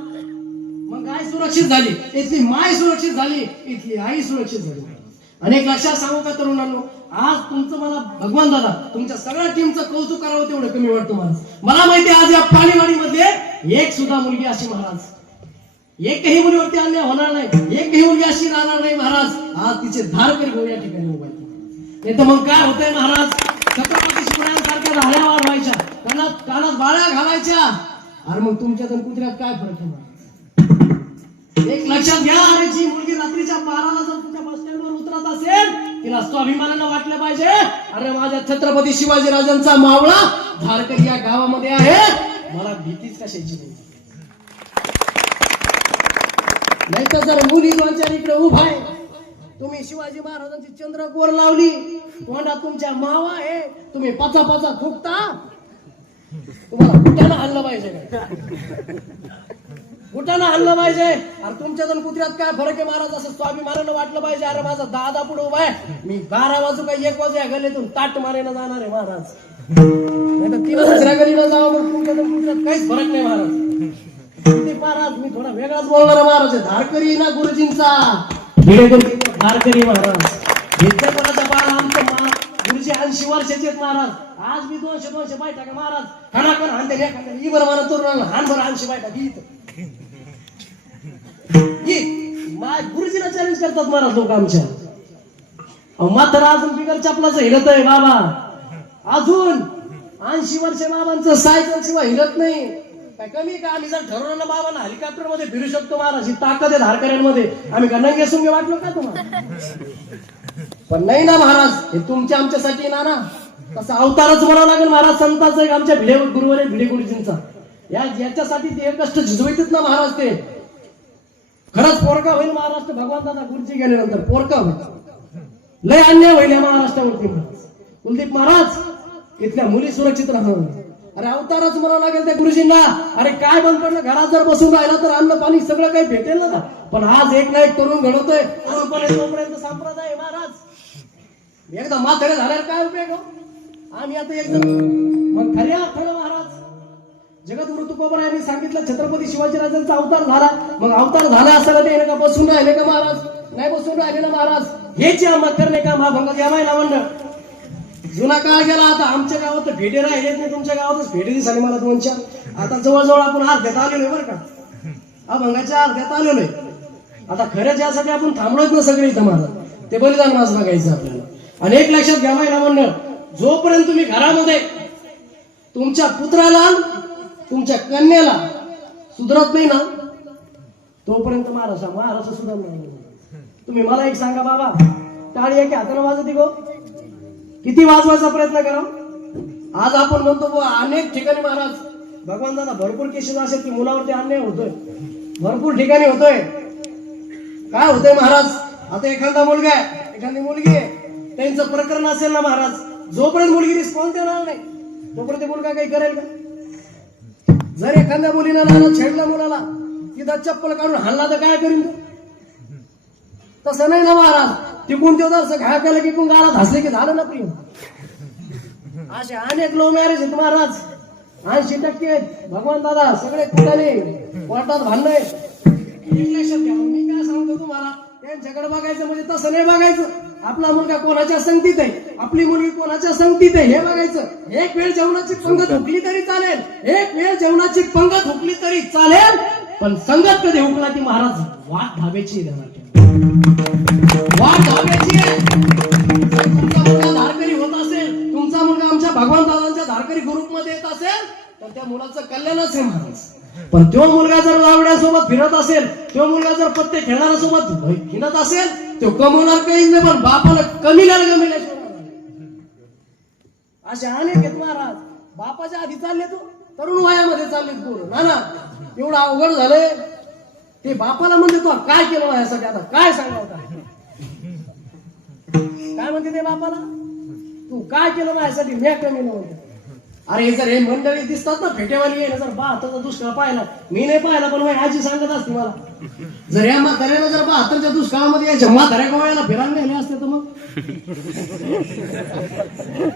मग गाय सुरक्षित झाली, इथली माय सुरक्षित झाली, इथली आई सुरक्षित झाली. अनेक लक्षात सांगू का तरुणांनो, आज तुमचं मला भगवान दादा तुमच्या सगळ्या टीमचं कौतुक करावं तेवढं कमी वाटतं महाराज. मला माहिती आज या पाणीवाडी मध्ये एक सुद्धा मुलगी अशी महाराज, एकही मुलीवरती अन्याय होणार नाही, एकही मुलगी अशी राहणार नाही महाराज. आज तिचे धारकरी भाऊ या ठिकाणी उभा नाही तर मग काय होतंय महाराज, छत्रपती शिवरायांसारख्या धाऱ्या वाढवायच्या, कानात बाळ्या घालायच्या. अरे मग तुमच्यात आणि कुत्र्यात काय फरक आहे? एक लक्षात घ्या. अरे जी मुलगी रात्रीच्या 12ला जर तुमच्या बस स्टँडवर उतरत असेल, तिला स्वाभिमानानं वाटलं पाहिजे, अरे माझ्या छत्रपती शिवाजी राजांचा मावळा धारकरी या गावामध्ये आहे, मला भीतीच कशाची नाही. नाही तर जर मुली दोनच्या इकडे उभा आहे, तुम्ही शिवाजी महाराजांची चंद्रकोर लावली, तोंडात तुमच्या मावा आहे, तुम्ही पाचा थुकता, तुम्हाला कुठ्यानं हल्लं पाहिजे, कुठ्यानं हल्लं पाहिजे. अरे तुमच्या दोन कुत्र्यात काय फरक आहे महाराज, असं स्वाभिमानानं वाटलं पाहिजे. अरे माझा दादा पुढे उभा आहे, मी 12 वाजू का 1 वाजू या गल्लीतून ताट मारेनं जाणार आहे महाराज. नाही तर 3 दुसऱ्या गल्लीला जावं, मग तुमच्या दोन कुत्र्यात काहीच फरक नाही महाराज. महाराज मी थोडा वेगळाच बोलणार महाराज. धारकरी ना गुरुजींचा धारकरी महाराज. विद्यापीठाचा बाळ आमचं गुरुजी 80 वर्षाचे आहेत महाराज. आज मी 200 बायटा का महाराज, खानाकन हानते एखाद्या ही बरं मला तरुणाला हान बरं 80 बायटा गुरुजीला चॅलेंज करतात महाराज लोक आमच्या. मात्र अजून बिगर चपलाचं हिरत आहे बाबा, अजून 80 वर्ष बाबांचं सायकल शिवाय हिरत नाही. काय कमी का? आम्ही जर ठरवलं ना बाबांना हेलिकॉप्टर मध्ये फिरू शकतो महाराज, ही ताकद आहे धारकऱ्यांमध्ये. आम्ही का नंगे सुंगे वाटलो का तुम्हाला? पण नाही ना महाराज, हे तुमच्या आमच्यासाठी ना तसं अवतारच म्हणावं लागेल महाराज. संतांचा एक आमच्या भिडे गुरुवर भिडे गुरुजींचा, याच्यासाठी ते कष्ट झिजवितात ना महाराज. ते खरंच पोरका होईल महाराष्ट्र. भगवान दादा गुरुजी गेल्यानंतर पोरका होईल. लय अन्याय होईल या महाराष्ट्रावरती. कुलदीप महाराज इथल्या मुली सुरक्षित राहणार. अरे अवतारच म्हणावं लागेल त्या गुरुजींना. अरे काय बंद पडलं, घरात जर बसून राहिला तर अन्न पाणी सगळं काही भेटेल ना. पण आज एक ना एक तरुण घडवतोय. तोपर्यंत संप्रदाय महाराज एकदा म्हातारे झाल्यावर काय उपयोग हो? आम्ही आता एकदम मग खऱ्या अर्थानं महाराज जगद्गुरु तुकोबरायांनी सांगितलं छत्रपती शिवाजीराजांचा अवतार झाला. मग अवतार झाला असं ते का बसून राहिले का महाराज? नाही बसून राहिले ना महाराज. हेच अहमद करणे का महाभंग घ्यावायला मंडळ. जुना काळ गेला. आता आमच्या गावात भेटे राहिलेत नाही. तुमच्या गावातच भेटे दिसाली मला 2-4. आता जवळजवळ आपण अर्ध्यात आलेलोय बरं का. अभंगाच्या अर्ध्यात आलेलोय. आता खरं ज्यासाठी आपण थांबलोच ना सगळे इथं महाराज ते बलिदान मास बघायचं आपल्याला. आणि एक लक्षात घ्यावायला मंडळ, जोपर्यंत तुम्ही घरामध्ये तुमच्या पुत्राला तुमच्या कन्याला सुधरत नाही ना तोपर्यंत महाराष्ट्र सुधारणार नाही. तुम्ही मला एक सांगा बाबा, टाळी एका हाताने वाजती गो, किती वाजवायचा प्रयत्न करा. आज आपण म्हणतो अनेक ठिकाणी महाराज भगवान दादा भरपूर केसेस असेल की मुलावरती अन्याय होतोय. भरपूर ठिकाणी होतोय. काय होतंय महाराज? आता एखादा मुलगा आहे, एखादी मुलगी आहे, त्यांचं प्रकरण असेल ना महाराज, जोपर्यंत मुलगी रिस्पॉन्स देणार नाही तोपर्यंत मुलगा काही करेल का? जर एखाद्या मुलीला नाना छेडलं मुलाला, तिथं चप्पल काढून हाणला तर काय करीन? तसं नाही ना महाराज. टिकून तेव्हा असं घाय केलं की गाळात हसले की झालं ना प्रिय. असे अनेक लव्ह मॅरेज आहेत महाराज. 80% आहेत. भगवान दादा सगळे कुठाने कोर्टात भांडणं. लक्षात घ्या. मी काय सांगतो तुम्हाला, त्यांच्याकडे बघायचं म्हणजे तसं नाही बघायचं. आपला मुलगा कोणाच्या संगतीत आहे, आपली मुलगी कोणाच्या संगतीत आहे हे बघायचं. एक वेळ जेवणाची पंगत हुकली तरी चालेल, एक वेळ जेवणाची पंगत हुकली तरी चालेल, पण संगत कधी हुकला ती महाराज वाट धाब्याची वाट धाब्याची आहे. तुमचा मुलगा धारकरी होत असेल, तुमचा मुलगा आमच्या भगवान दादांच्या धारकरी ग्रुपमध्ये येत असेल तर त्या मुलाचं कल्याणच आहे महाराज. पण तो मुलगा जर लावड्यासोबत फिरत असेल, तो मुलगा जर पत्ते खेळणाऱ्यासोबत फिरत असेल, तो कमवणार काहीच नाही, पण बापाला कमीला असे अनेक आहेत महाराज. बापाच्या आधी चालले तो तरुण वयामध्ये चालले पोरं. ना एवढं अवघड झालंय. ते बापाला म्हणते तो काय केलं यासाठी, आता काय सांगावं? काय म्हणते ते बापाला, तू काय केलं माझ्यासाठी? मी कमी नव्हतं. अरे जर हे मंडळी दिसतात ना फेटेवाली आहे, जर 72चा दुष्काळ पाहिला, मी नाही पाहिला पण माझी आजी सांगत असते मला, जर या म्हाताऱ्याला जर 72च्या दुष्काळामध्ये याच्या म्हाताऱ्या गोव्याला फिरायला नेले असते तर मग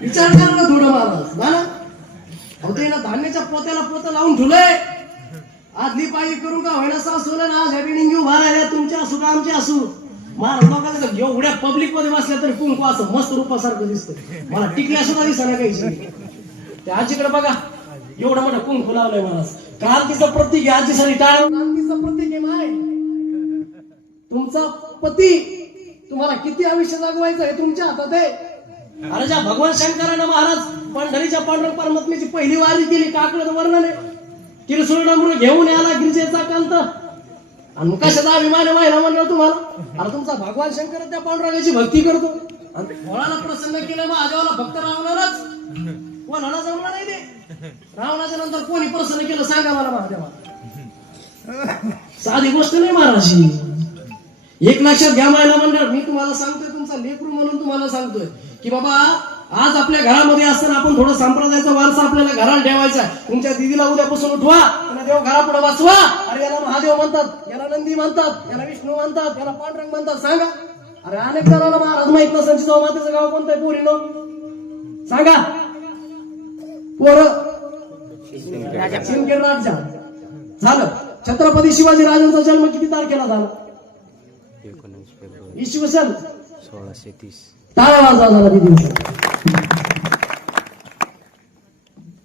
विचार करा ना थोडं महाराज. ना होते ना धान्याच्या पोत्याला पोतं लावून ठेवलंय. आदली पायी करू का व्हायला सासूला ना आज बिल्डिंग घेऊ भरायला, तुमच्या असू का आमच्या असू. महाराज लोकांना एवढ्या पब्लिक मध्ये बसल्या तरी कुंकू असं मस्त रूपासारखं दिसतं. मला टिकल्या सुद्धा दिसना काही. त्या आजीकडे बघा, एवढं मोठं कुंकू लावलंय महाराज. क्रांतीचं प्रतीक आहे आजीसाठी. टाळ क्रांतीचं प्रतीक आहे माय. तुमचा पती तुम्हाला किती आयुष्य जगवायचं हे तुमच्या हातात आहे. अरे ज्या भगवान शंकरानं महाराज पंढरीच्या पांडुरंग परमात्म्याची पहिली वारी केली, काकडं वर्णन आहे. किरसुरडामुळे घेऊन याला गिरिजेचा कांत आणि कशाचा अभिमान व्हायला म्हणलं तुम्हाला. अरे तुमचा भगवान शंकर त्या पांडुरंगाची भक्ती करतो आणि फळाला प्रसन्न केलं महादेवाला भक्त रावणारच. कोणाला जमलं नाही ते. रावणाच्या नंतर कोणी प्रसन्न केलं सांगा मला महादेवा. साधी गोष्ट नाही महाराज. एक लक्षात घ्या महिला मंडळ, मी तुम्हाला सांगतोय, तुमचा लेकरू म्हणून तुम्हाला सांगतोय की बाबा आज आपल्या घरामध्ये असताना आपण थोडं संप्रदायाचा वारसा आपल्याला घराला ठेवायचा. तुमच्या दिदीला उद्यापासून उठवा, त्यांना देव घरापुढे वाचवा. अरे याला महादेव म्हणतात, याला नंदी म्हणतात, याला विष्णू म्हणतात, याला पांडुरंग म्हणतात. सांगा. अरे अनेक जणांना महाराज माहित नसेल जिजाऊ मातेचं गाव कोणतं आहे पोरीनो सांगा. पोरं शिंदखेड राज्य झालं. छत्रपती शिवाजी राजांचा जन्म किती तारखेला झाला? 19 फेब्रुवारी इसवी सन 1630. टाळा वाजवा झाला ती दिवस.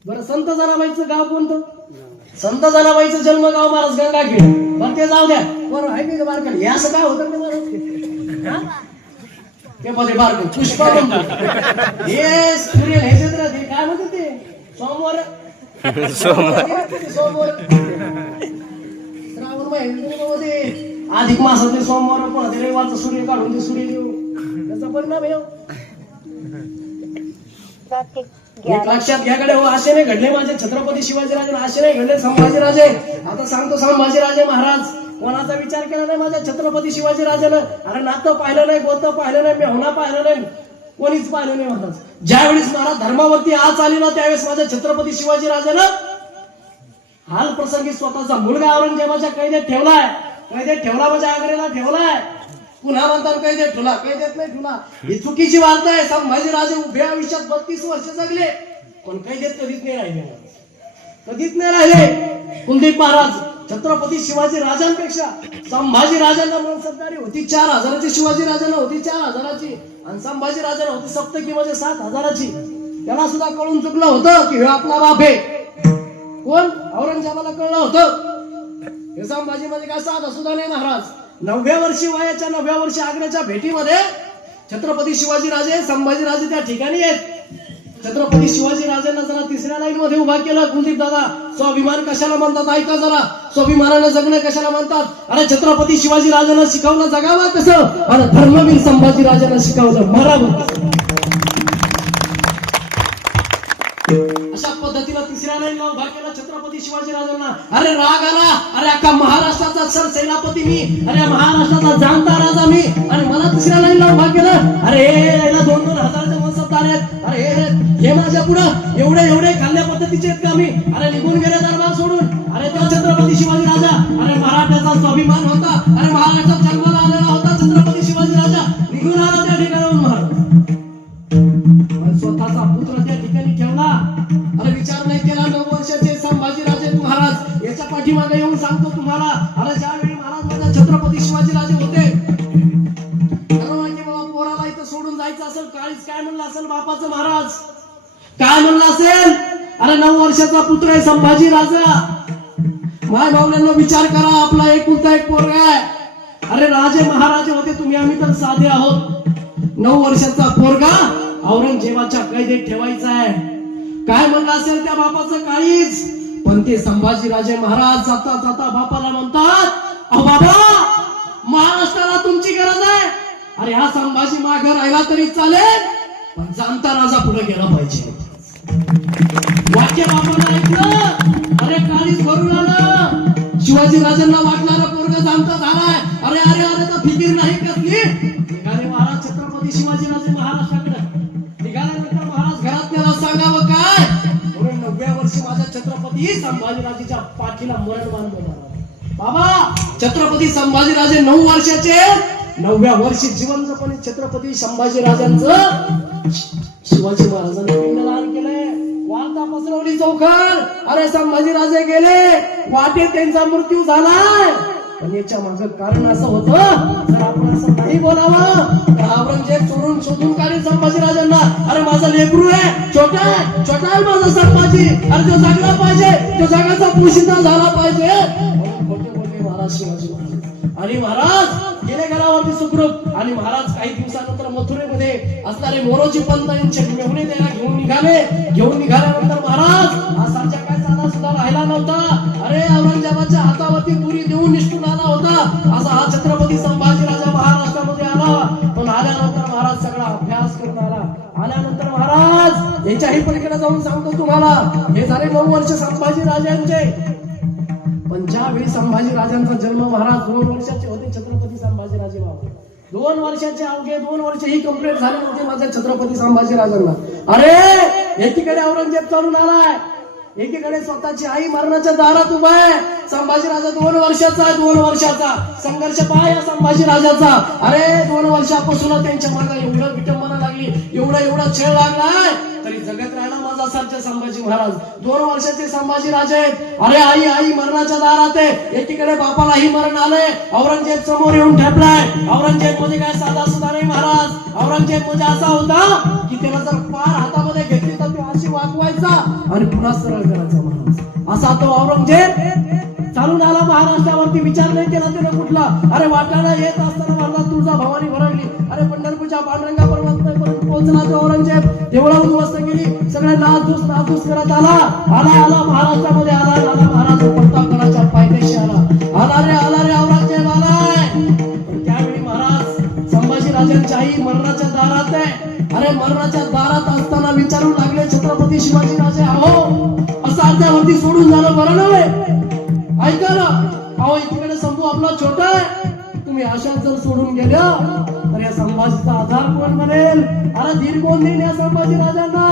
बरं संत जनाबाईचं गाव कोणतं? संत जनाबाईचं जन्मगाव महाराज गंगाखेड. बरं ते जाऊ द्या. बरं आहे का बारकाड हे असं काय होतं ते मध्ये बारक पुष्पा म्हणतो हे सूर्य हे काय म्हणते ते सोमवार श्रावण महिन्यामध्ये अधिक मासातले सोमवार कोणा रविवारचा सूर्य काढून ते सूर्य देऊ त्याचा परिणाम आहे. एक लक्षात घ्याकडे हो, असे नाही घडले माझे छत्रपती शिवाजीराजे, असे नाही घडले संभाजीराजे. आता सांगतो संभाजीराजे महाराज कोणाचा विचार केला नाही माझ्या छत्रपती शिवाजी राजानं. अरे नातं पाहिलं नाही, गोतं पाहिलं नाही, मेहुणा पाहिलं नाही, कोणीच पाहिलं नाही महाराज. ज्यावेळेस महाराज धर्मावरती आज आली ना त्यावेळेस माझ्या छत्रपती शिवाजी राजानं हाल प्रसंगी स्वतःचा मुलगा औरंगजेबाच्या कैदेत ठेवलाय. कैदेत ठेवला म्हणजे आग्र्याला ठेवलाय. पुन्हा म्हणतात कैदेत ठेवला, कैदेत नाही ठेवला. ही चुकीची वार्ता आहे. संभाजी राजे उभ्या आयुष्यात 32 वर्ष जगले पण कैदेत कधीच नाही राहिले, कधीच नाही राहिले. कुलदीप महाराज छत्रपती शिवाजी राजांपेक्षा संभाजी राजांना मनसबदारी होती 4000ची, शिवाजी राजांना होती 4000ची आणि संभाजी राजांना होती सप्तकी म्हणजे 7000ची. त्याला सुद्धा कळून चुकलं होतं की हे आपला बाप आहे. कोण? औरंगजेबाला कळलं होतं हे संभाजी म्हणजे काय साधा सुद्धा नाही महाराज. 9व्या वर्षी वयाच्या 9व्या वर्षी आग्र्याच्या भेटीमध्ये छत्रपती शिवाजी राजे संभाजी राजे त्या ठिकाणी आहेत. छत्रपती शिवाजी राजांना जरा तिसऱ्या लाईन मध्ये उभा केलं. कुलदीप दादा, स्वाभिमान कशाला म्हणतात ऐका जरा. स्वाभिमानानं जगणं कशाला म्हणतात? अरे छत्रपती शिवाजी राजांना शिकवलं जगावं कसं आणि धर्मवीर संभाजी राजांना शिकवलं मरावं. अशा पद्धतीनं तिसऱ्या लाईनला उभा केला छत्रपती शिवाजी राजांना. अरे राग आला. अरे अख्खा महाराष्ट्राचा सरसेनापती मी, अरे महाराष्ट्राचा जाणता राजा मी आणि मला तिसऱ्या लाईनला उभा केलं. अरे याला 2-2 हजाराचे मनसबदार आहेत. अरे हे माझ्या पुढं एवढे एवढे खाल्ल्या पद्धतीचे आहेत का मी? अरे निघून गेले दरबार सोडून. अरे तो छत्रपती शिवाजी राजा, अरे मराठ्याचा स्वाभिमान होता, अरे महाराष्ट्रात जन्माला आलेला होता छत्रपती शिवाजी राजा, निघून आला त्या ठिकाणाहून महाराज. स्वतःचा पुत्र त्या ठिकाणी ठेवला. अरे विचार नाही केला. 9 वर्षाचे संभाजी राजे महाराज याच्या पाठीमागे येऊन सांगतो तुम्हाला. अरे ज्यावेळी महाराज माझा छत्रपती शिवाजी राजे होते, पोराला इथं सोडून जायचं असेल, काळीच काय म्हणलं असेल बापाचं महाराज, काय म्हणलं असेल? अरे 9 वर्षाचा पुत्र आहे संभाजी राजा. माय भावल्यांना विचार करा, आपला एकुलता एक पोरगा आहे. अरे राजे महाराजे होते तुम्ही, आम्ही तर साधे आहोत. 9 वर्षाचा पोरगा औरंगजेबाच्या कैदेत ठेवायचा आहे. काय म्हणलं असेल त्या बापाचं काळीज. पण ते संभाजी राजे महाराज जाता जाता बापाला म्हणतात, अहो बाबा, महाराष्ट्राला तुमची गरज आहे. अरे हा संभाजी मागे राहिला तरी चालेल पण जाणता राजा पुढे गेला पाहिजे. वाक्य बापाला ऐकलं. अरे काळीज भरून आलं. शिवाजी राजांना वाटणारा पोरगा जाणता झालाय. अरे अरे अरे तर फिकीर नाही कसली. निघाले महाराज छत्रपती शिवाजी राजे महाराष्ट्राकडे. निघाल्यानंतर महाराज घरात त्याला सांगावं काय? म्हणून 9व्या वर्षी माझ्या छत्रपती संभाजीराजेच्या पाठीला मरण बांधलं. बाबा छत्रपती संभाजीराजे 9 वर्षाचे, 9व्या वर्षी जिवंतपणे छत्रपती संभाजी राजांचं शिवाजी महाराजांनी पिंडदान केलंय. वार्ता पसरवली चौकात. अरे संभाजी राजे गेले, वाटेत त्यांचा मृत्यू झालाय. पण याच्या मागं कारण असं होतं, जर आपण असं नाही बोलावं तर औरंगजेब चोरून शोधून काढेल संभाजी राजांना. अरे माझा लेकरू आहे, छोटा आहे माझा संभाजी. अरे तो जगला पाहिजे, तो जगाचा पोशिंदा झाला पाहिजे. खोटे बोलले महाराज शिवाजी महाराज. आणि महाराज गेले घरावरती सुखरूप. आणि महाराज काही दिवसानंतर मथुरेमध्ये असणारे मोरोजी पंत यांचे मेहुणे त्याला घेऊन निघाले. निघाल्यानंतर महाराज हा साचा काय साधा सुद्धा राहिला नव्हता. अरे औरंगजेबाच्या हातावरती पुरी देऊन निष्ठून आला होता. असा हा छत्रपती संभाजी राजा महाराष्ट्रामध्ये आला. पण आल्यानंतर महाराज सगळा अभ्यास करून आला. आल्यानंतर महाराज यांच्याही पलीकडे जाऊन सांगतो तुम्हाला, हे झाले 9 वर्ष संभाजी राजांचे. पण ज्यावेळी संभाजी राजांचा जन्म महाराज 2 वर्षाचे होते छत्रपती संभाजी राजे बाबा. 2 वर्षाचे अवघे 2 वर्ष ही कंप्लीट झाले नव्हते माझ्या छत्रपती संभाजी राजांना. अरे एकीकडे औरंगजेब चालून आलाय, एकीकडे स्वतःची आई मरणाच्या दारात उभा आहे. संभाजी राजा 2 वर्षाचा आहे. 2 वर्षाचा संघर्ष पहा या संभाजी राजाचा. अरे 2 वर्षापासून त्यांच्या मागे एवढं विटंबना लागली, एवढा छळ लागलाय तरी जगत राहिला माझा सारखे संभाजी महाराज. 2 वर्षाचे संभाजी राजे आहेत. अरे आई मरणाच्या दारात आहे. एकीकडे बापालाही मरण आलंय. औरंगजेब समोर येऊन ठेपलाय. औरंगजेब म्हणजे काय साधा सुद्धा नाही महाराज. औरंगजेब म्हणजे असा होता की त्याला जर पार हातामध्ये घेतली तर तो अशी वाकवायचा आणि पुन्हा सरळ करायचा महाराज. असा तो औरंगजेब चालून आला महाराष्ट्रावरती. विचार नाही केला त्याने कुठला. अरे वाटाणा येत असताना महाराज तुळजा भवानी भरडली. अरे पंढरपूरच्या पांडुरंगा पर्वतापर्यंत पोहोचला तो औरंगजेब. देवळा उद्ध्वस्त केली. सगळ्या नासधूस करत आला महाराष्ट्रामध्ये आला महाराज प्रतापगडाच्या पायथ्याशी आला रे औरंगजेब आलाय. पण त्यावेळी महाराज संभाजी राजांची आई मरणाच्या दारात आहे. अरे मरणाच्या दारात असताना विचारू लागले छत्रपती शिवाजी राजे, अहो असं अर्ध्यावरती सोडून झालं बरं नव्हे. ऐका ना, अहो इकडे शंभू आपला छोटा आहे. तुम्ही अशा जर सोडून गेल्या तर या संभाजीचा आधार कोण बनेल? अरे धीर कोण देईल या संभाजी राजांना?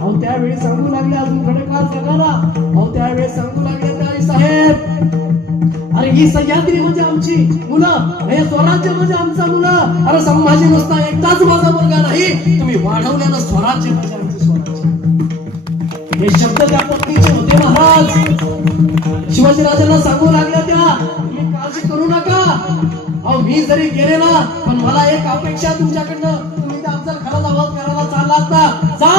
अहो त्यावेळी सांगू लागले अजून खडेकार जगाला. अहो त्यावेळी सांगू लागले ताई साहेब, अरे ही सह्याद्री म्हणजे आमची मुलं, हे स्वराज्य म्हणजे आमचा मुलं. अरे संभाजी नुसता एकटाच माझा मुलगा नाही, तुम्ही वाढवलेलं स्वराज्य म्हणजे आमचं स्वराज्य. हे शब्द त्या पत्नीचे होते महाराज. शिवाजी राजांना सांगू लागल्या त्या, तुम्ही काळजी करू नका. अहो मी जरी गेले ना, पण मला एक अपेक्षा तुमच्याकडनं, तुम्ही त्या अफजल खानाचा वध करायला चाललात ना, जा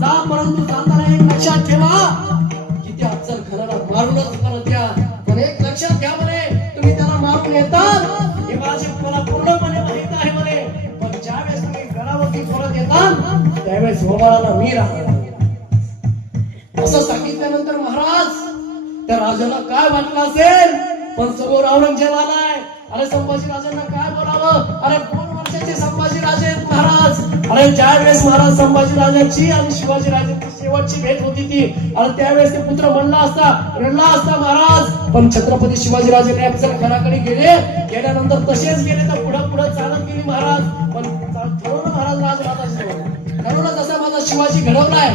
जा, परंतु जाताना एक लक्षात ठेवा की त्या अफजल खानाला मारूनच परत या. पण एक लक्षात घ्या म्हणे, तुम्ही त्याला मारून येतात हे मला पूर्णपणे माहित आहे म्हणे, पण ज्यावेळेस तुम्ही गडावरती परत येतात त्यावेळेस होमाळाला मी राहणार. असं सांगितल्यानंतर महाराज त्या राजाला काय वाटलं असेल, पण समोर औरंगजेब आलाय. अरे संभाजी राजांना काय बोलावं? अरे 2 वर्षाचे संभाजी राजे आहेत महाराज. अरे ज्या वेळेस महाराज संभाजी राजांची आणि शिवाजी राजांची शेवटची भेट होती ती, अरे त्यावेळेस ते पुत्र म्हणला असता, रडला असता महाराज. पण छत्रपती शिवाजी राजे अफजल खानाकडे गेल्यानंतर तसेच गेले तर पुढे पुढे चालत गेली महाराज. पण ठरवलं महाराज राजमाताजी, ठरवलं जसा माझा शिवाजी घडवलाय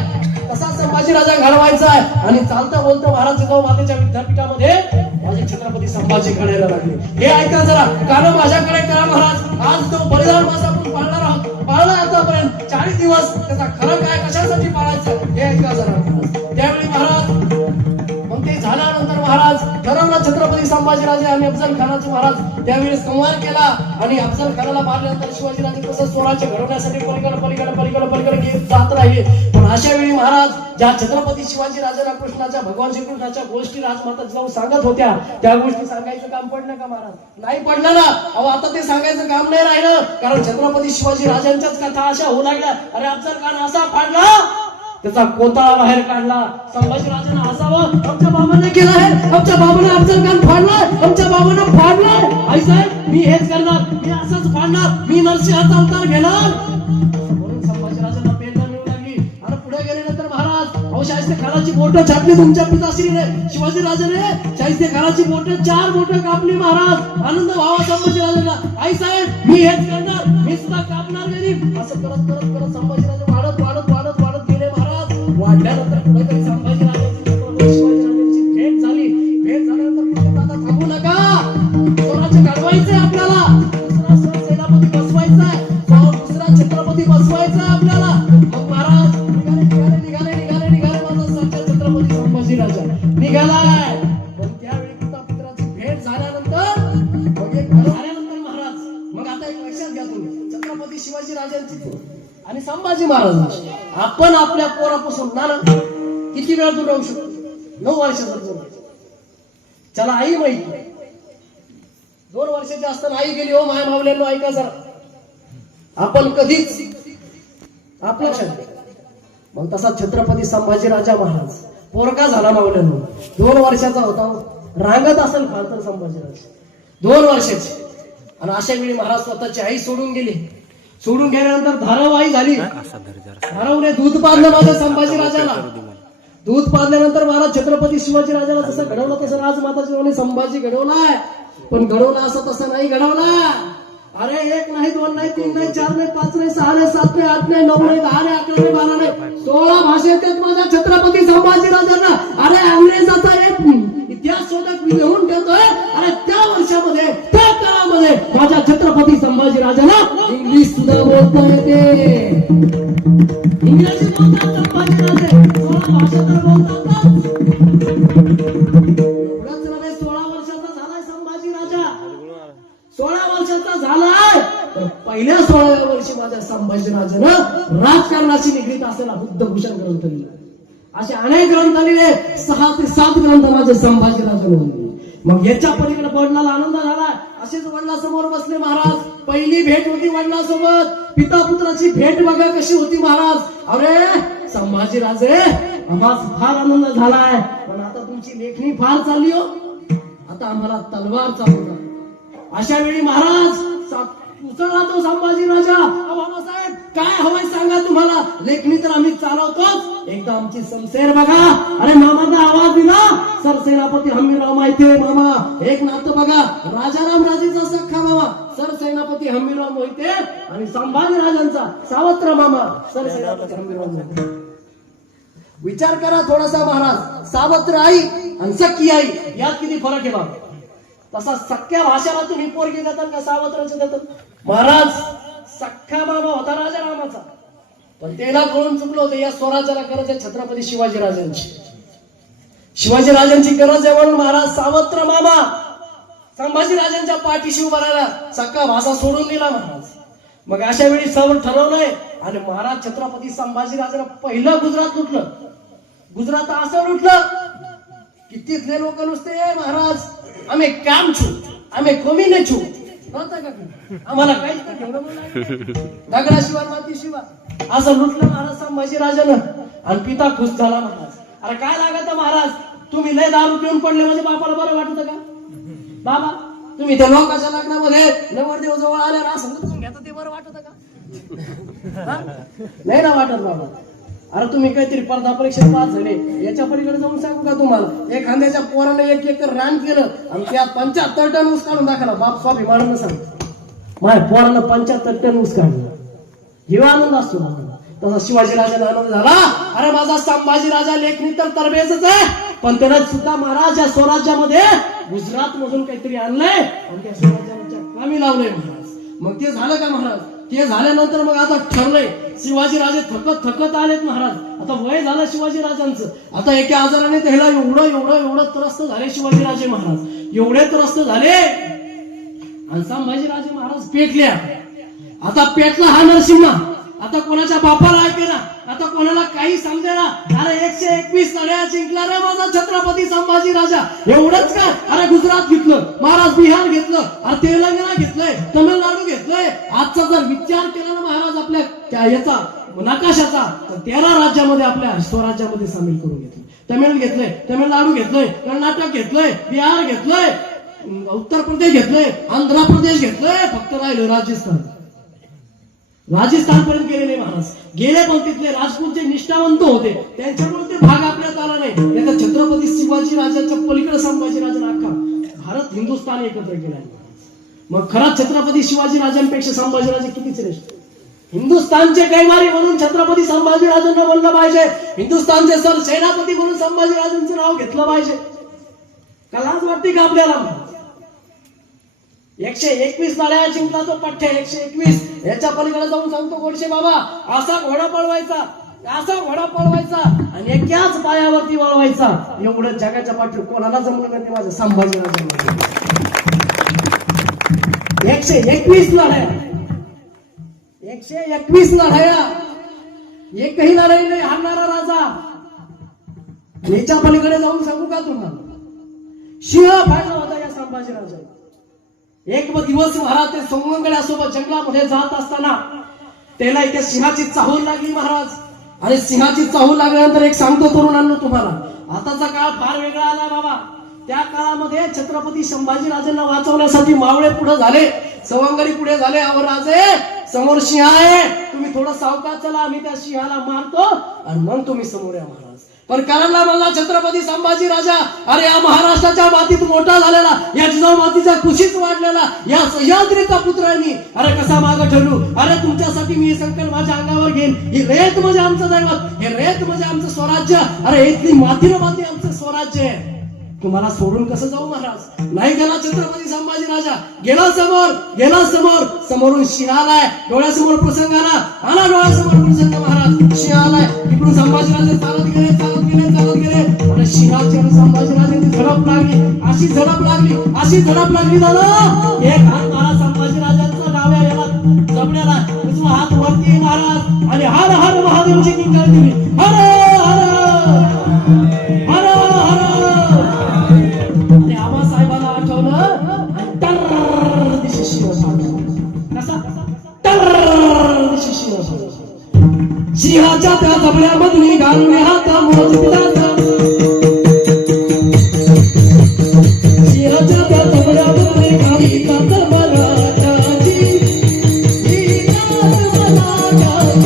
तसा संभाजी राजा घडवायचा आहे. आणि चालता बोलता महाराज जिजाऊ मातेच्या विद्यापीठामध्ये माझे छत्रपती संभाजी घडायला लागले. हे ऐका जरा, कारण माझ्याकडे करा महाराज. आज तो बलिदान मास आपण पाळणार आहोत, पाळला आतापर्यंत 40 दिवस. त्याचा खरं काय, कशासाठी पाळायचं हे ऐका जरा. त्यावेळी महाराज मग ते झाल्यानंतर महाराज ठरवलं छत्रपती संभाजीराजे आणि अफजल खानाचे महाराज त्यावेळी संवार केला. आणि अफजल खानाला मारल्यानंतर शिवाजीराजे कसं स्वराज्य घडवण्यासाठी पलीकडे घेत जात राहिले. पण अशा वेळी महाराज ज्या छत्रपती शिवाजी राजांना कृष्णाच्या, भगवान श्रीकृष्णाच्या गोष्टी राजमाता जिजाऊ सांगत होत्या, त्या गोष्टी सांगायचं काम पडलं का महाराज? नाही पडलं ना. अहो आता ते सांगायचं काम नाही राहिलं, कारण छत्रपती शिवाजी राजांच्याच कथा अशा होऊ लागल्या. अरे अफजल खान असा फाडला, त्याचा कोताळा बाहेर काढला. संभाजी राजांना हसावं, आमच्या बाबाने केलं आहे, आमच्या बाबाने अफजल खान फाडलाय, आमच्या बाबाने फाडलाय. आई साहेब मी हेच करणार, मी असंच फाडणार, मी नरसिंहाचा अवतार घेणार. म्हणून संभाजी राजांना प्रेरणा मिळू लागली. आणि पुढे गेल्यानंतर महाराज अहो शाहिस्ते खानाची बोटं छाटली तुमच्या पिताश्रीने, शिवाजी राजाने शाहिस्ते खानाची बोटं 4 बोटं कापली महाराज. आनंद व्हावा संभाजी राजांना. आई साहेब मी हेच करणार, मी सुद्धा कापणार गरीब. असं करत करत करत संभाजी राजा वाढत वाढत वाढत वाढत गेले महाराज. वाढल्यानंतर कुठेतरी संभाजी राजांची शिवाजी राजांची भेट झाली. भेट झाल्यानंतर आता थांबू नका, स्वराज्य घडवायचंय आपल्याला, दुसरा सेनापती बसवायचा आहे, दुसरा छत्रपती बसवायचा आहे आपल्याला. मग महाराज निघाले माझा सच्चा छत्रपती संभाजी राजा निघालाय. पण त्यावेळी पुत्राची भेट झाल्यानंतर मग एक झाल्यानंतर महाराज मग आता एक लक्षात घ्या तुम्ही, छत्रपती शिवाजी राजांची आणि संभाजी महाराजांची आपण आपल्या पोरापासून ना किती वेळ दूर राहू शकतो? 9 वर्षाचा दूर. चला आई माहिती 2 वर्षाची असताना आई गेली. हो माय मावल्यांनो ऐका जरा, आपण कधीच आपल्या मग तसा छत्रपती संभाजी राजा महाराज पोरका झाला मावल्यांनो, 2 वर्षाचा होता. रांगत असेल फालतर संभाजी राजा 2 वर्षाची. आणि अशा वेळी महाराज स्वतःची आई सोडून गेली. सोडून गेल्यानंतर धारावाई झाली. धारावने दूध पाजलं माझ्या संभाजी राजाला. दूध पाजल्यानंतर महाराज छत्रपती शिवाजी राजाला जसं घडवलं तसं राजमाता संभाजी घडवलाय. पण घडवला असं तसं नाही घडवला. अरे 1 नाही 2 नाही 3 नाही 4 नाही 5 नाही 6 नाही 7 नाही 8 नाही 9 नाही 10 नाही 11 नाही 12 नाही 16 भाषेत माझ्या छत्रपती संभाजी राजांना. अरे अंग्रेजाचा एक इतिहास शोधक लिहून ठेवतोय. अरे त्या वर्षामध्ये त्या काळामध्ये माझ्या छत्रपती संभाजी राजाला इंग्लिश सुद्धा बोलता येते. इंग्रजी बोलतात संभाजी राजे, 16 भाषा तर बोलतात. एवढंच नव्हे, 16 वर्षाचा झालाय संभाजी राजा, 16 वर्षाचा झालाय. तर पहिल्या 16व्या वर्षी माझ्या संभाजी राजानं राजकारणाशी निगडीत असलेला बुद्धभूषण ग्रंथ लिहिला. असे अनेक ग्रंथ लिहिले, 6 ते 7 ग्रंथ माझे संभाजी राजाने लिहिले. मग याच्या पलीकडे वडिलांना आनंद झाला. असेच वडिलांसमोर बसले महाराज. पहिली भेट होती वडिलांसोबत, पिता पुत्राची भेट बघा कशी होती महाराज. अरे संभाजी राजे आम्हाला फार आनंद झालाय, पण आता तुमची लेखणी फार चालली हो, आता आम्हाला तलवार चालवणार. अशा वेळी महाराज उचलला तो संभाजी राजा. बाबासाहेब काय हवंय सांगा तुम्हाला, लेखणी तर आम्ही चालवतोच, एकदा आमची समसेर बघा. अरे मामाचा आवाज दिला, सरसेनापती हंबीरराव मोहिते मामा. एक नातं बघा, राजाराम राजेचा सख्खा मामा सरसेनापती हंबीरराव मोहिते आणि संभाजी राजांचा सावत्र मामा सरसेनापती हंबीरराव मोहिते. विचार करा थोडासा महाराज, सावत्र आई आणि सख्खी आई यात किती फरक आहे बाबा. तसा सख्या भाषाला तुम्ही पोरगी देतात का सावत्राचे देतात? महाराज सख्खा मामा होता राजा रामाचा, पण त्याला कळून चुकलं होतं या स्वराज्याला गरज आहे छत्रपती शिवाजी राजांची. शिवाजी राजांची गरज आहे म्हणून महाराज सावत्र मामा संभाजी राजांच्या पाठीशी उभा राहिला, सख्खा भाषा सोडून दिला महाराज. मग अशा वेळी सर्व ठरवलंय आणि महाराज छत्रपती संभाजी राजांना पहिलं गुजरात लुटलं. गुजरात असं लुटलं की तिथले लोक नुसते महाराज आम्ही काम छू, आम्ही कमी नाही छू, आम्हाला काहीच नाही, दगडाशिवाय मातीशिवाय असं लुटलं महाराज संभाजी राजानं. आणि पिता खुश झाला महाराज. अरे काय लागत महाराज, तुम्ही लय दारू पिऊन पडले म्हणजे बापाला बरं वाटत का? बाबा तुम्ही त्या लोकांच्या लग्नामध्ये नवरदेव जवळ आल्या असं उचलून घेता ते बरं वाटत का? नाही ना वाटत बाबा. अरे तुम्ही काहीतरी स्पर्धा परीक्षेत पास झाले, याच्या पलीकडे जाऊन सांगू का तुम्हाला, एखाद्याच्या पोराने 1 एकर रान केलं आणि त्यात 75 टन ऊस काढून दाखवला, बाप स्वाभिमानानं सांगतो माझ्या पोरानं 75 टन ऊस काढला, हे आनंद असतो बाबा. तसा शिवाजी राजाला आनंद झाला. अरे माझा संभाजी राजा लेखणी तर तरबेजच आहे, पण त्याला सुद्धा महाराज या स्वराज्यामध्ये गुजरात मधून काहीतरी आणलंय आणि त्या स्वराज्याच्या कामी लावलंय महाराज. मग ते झालं का महाराज? ते झाल्यानंतर मग आता ठरलंय, शिवाजी राजे थकत आलेत महाराज. आता वय झालं शिवाजी राजांचं, आता एका आजाराने त्याला एवढं त्रस्त झाले शिवाजी राजे महाराज, एवढे त्रस्त झाले आणि संभाजी राजे महाराज पेटल्या. आता पेटला हा नरसिंहा, आता कोणाच्या बापाला ऐकेना, आता कोणाला काही समजेना. अरे 121 लढ्या जिंकला रे माझा छत्रपती संभाजी राजा. एवढंच का? अरे गुजरात घेतलं महाराज, बिहार घेतलं, अरे तेलंगणा घेतलंय, तमिळनाडू घेतलंय. आजचा जर विचार केला ना महाराज आपल्या याचा नकाशाचा, तर 13 राज्यामध्ये आपल्या स्वराज्यामध्ये सामील करून घेतलं. तमिळ घेतलंय, तमिळनाडू घेतलंय, कर्नाटक घेतलंय, बिहार घेतलंय, उत्तर प्रदेश घेतलंय, आंध्र प्रदेश घेतलंय, फक्त राहिलं राजस्थान. राजस्थान पर्यंत गेले नाही महाराज, गेले पण तिथले राजपूत जे निष्ठावंत होते त्यांच्यामुळे ते भाग आपल्यात आला नाही. त्याचा छत्रपती शिवाजी राजाच्या पलीकडे संभाजी राजाने अख्खा भारत हिंदुस्थान एकत्र केला. मग खरा छत्रपती शिवाजी राजांपेक्षा संभाजी राजे किती श्रेष्ठ. हिंदुस्थानचे कैवारी म्हणून छत्रपती संभाजी राजांना म्हणलं पाहिजे, हिंदुस्थानचे सर सेनापती म्हणून संभाजी राजांचं नाव घेतलं पाहिजे. का लाज वाटते का आपल्याला? 121 लढ्या जिंकला तो पठ्ठ्या, 121. याच्या पलीकडे जाऊन सांगतो गोडशे बाबा, असा घोडा पळवायचा आणि एकाच पायावरती वळवायचा. एवढं जगाच्या पाठीवर कोणाला जमलं नाही माझ्या संभाजी राजांना. 121 लढ्या, 121 लढाया, एकही लढाई नाही हारणारा राजा. याच्या पलीकडे जाऊन सांगू का तुम्हाला, सिंह फाडला होता या संभाजी राजा. एक दिवस महाराज ते सोमंगड्यासोबत जंगलामध्ये जात असताना त्याला इथे सिंहाची चाहूल लागली महाराज. आणि सिंहाची चाहूल लागल्यानंतर एक सांगतो तरुणांनो तुम्हाला, आताचा काळ फार वेगळा आला बाबा. त्या काळामध्ये छत्रपती संभाजी राजांना वाचवण्यासाठी मावळे पुढे झाले, सवंगडी पुढे झाले. अहो राजे, समोर सिंह आहे, तुम्ही थोडं सावकाश चला, आम्ही त्या सिंहाला मारतो आणि मग तुम्ही समोर या महाराज. पण करायला म्हणला छत्रपती संभाजी राजा, अरे या महाराष्ट्राच्या मातीत मोठा झालेला, या जिजाऊ मातीचा कुशीत वाढलेला या सह्याद्रीचा पुत्र आहे मी, अरे कसा मागं ठरलू. अरे तुमच्यासाठी मी हे संकट माझ्या अंगावर घेईन. ही रेत म्हणजे आमचं दैवत, हे रेत म्हणजे आमचं स्वराज्य, अरे इथली माती आमचं स्वराज्य आहे. तुम्हाला सोडून कसं जाऊ महाराज? नाही गेला छत्रपती संभाजी राजा, गेला समोर, समोरून सिंह आलाय, डोळ्यासमोर प्रसंग आला डोळ्यासमोर प्रसंग महाराज. सिंह आलाय, इकडून संभाजी राजे चालत गेले आणि सिंहाची आणि संभाजी राजांची झडप लागली झालं. एक हात महाराज संभाजी राजांचा डाव्या याला जबड्याला, दुसरा हात वरती महाराज आणि हर हर महादेवची किंकार दिली. हर हर हर हर. आणि आबासाहेबांना आठवलं, दिशी शिव कसा सिंहाच्या त्या जबड्यामधून घालून हात मोजतात. सिंहाच्या त्या जबड्यामधून घाली कात मराठाची, ही कात मराठाची.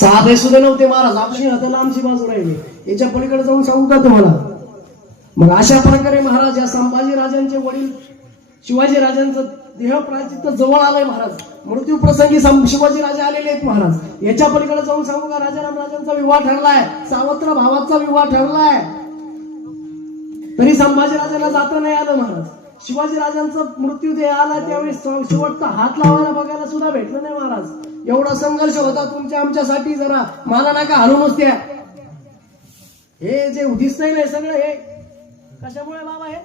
साधे सुद्धा नव्हते महाराज, आपली हाताला आमची बाजू राहिली. याच्या पलीकडे जाऊन सांगू का तुम्हाला? मग अशा प्रकारे महाराज या संभाजी राजांचे वडील शिवाजी राजांचं देह प्रायचित्त जवळ आलंय महाराज. मृत्यू प्रसंगी शिवाजी राजे आलेले आहेत महाराज. याच्या पलीकडे जाऊन सांगू का? राजाराम राजांचा विवाह ठरलाय, सावत्र भावाचा विवाह ठरलाय, तरी संभाजी राजांना जाता नाही आलं महाराज. शिवाजी राजांचा मृत्यू देह आला त्यावेळी शेवटचा हात लावायला बघायला सुद्धा भेटलं नाही महाराज. एवढा संघर्ष होता तुमच्या आमच्यासाठी. जरा मला नका हलवूनच द्या. हे जे दिसतंय नाही सगळं हे कशामुळे बाबा? हे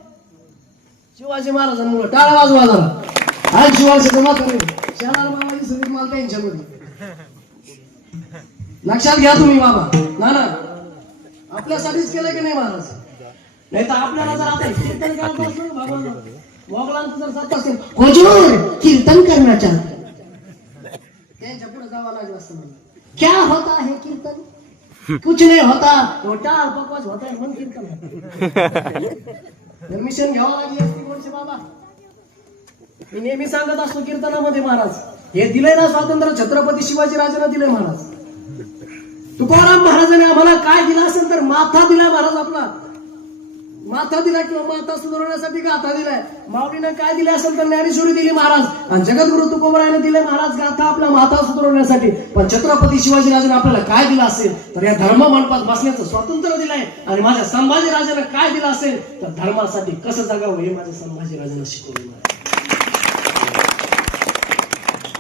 शिवाजी महाराजांमुळे. टाळा वाजवा जरा. आज शिवाजी म्हातारे शहराला बाबाची सगळी माल त्यांच्यामध्ये. लक्षात घ्या तुम्ही बाबा. ना ना आपल्यासाठीच केलं की नाही महाराज? नाही तर आपल्याला जर आता कीर्तन करत असलं बाबा मोगलांचं जर जात असेल हुजूर कीर्तन करना चाहते, त्यांच्या पुढे जावं लागलं असतं. क्या होता है कीर्तन? कुछ नहीं होता, टाळ पकवाज होता है, मग कीर्तन परमिशन घ्यावं लागली असती कोणचे बाबा. मी नेहमी सांगत असतो कीर्तनामध्ये महाराज हे दिलंय ना स्वातंत्र्य छत्रपती शिवाजी राजांना दिलंय महाराज. तुकाराम महाराजांनी आम्हाला काय दिला असेल तर माथा दिला महाराज. आपला माथा दिला किंवा माथा सुधारण्यासाठी गाथा दिलाय. माऊलीनं काय दिले असेल तर ज्ञानेश्वरी दिली महाराज. आणि जगद्गुरु तुकोबरायाने दिले महाराज गाथा आपला माथा सुधारण्यासाठी. पण छत्रपती शिवाजी राजाने आपल्याला काय दिलं असेल तर या धर्म मंडपात बसण्याचं स्वातंत्र्य दिलंय. आणि माझ्या संभाजी राजाने काय दिलं असेल तर धर्मासाठी कसं जगावं हे माझ्या संभाजी राजांना शिकवलं.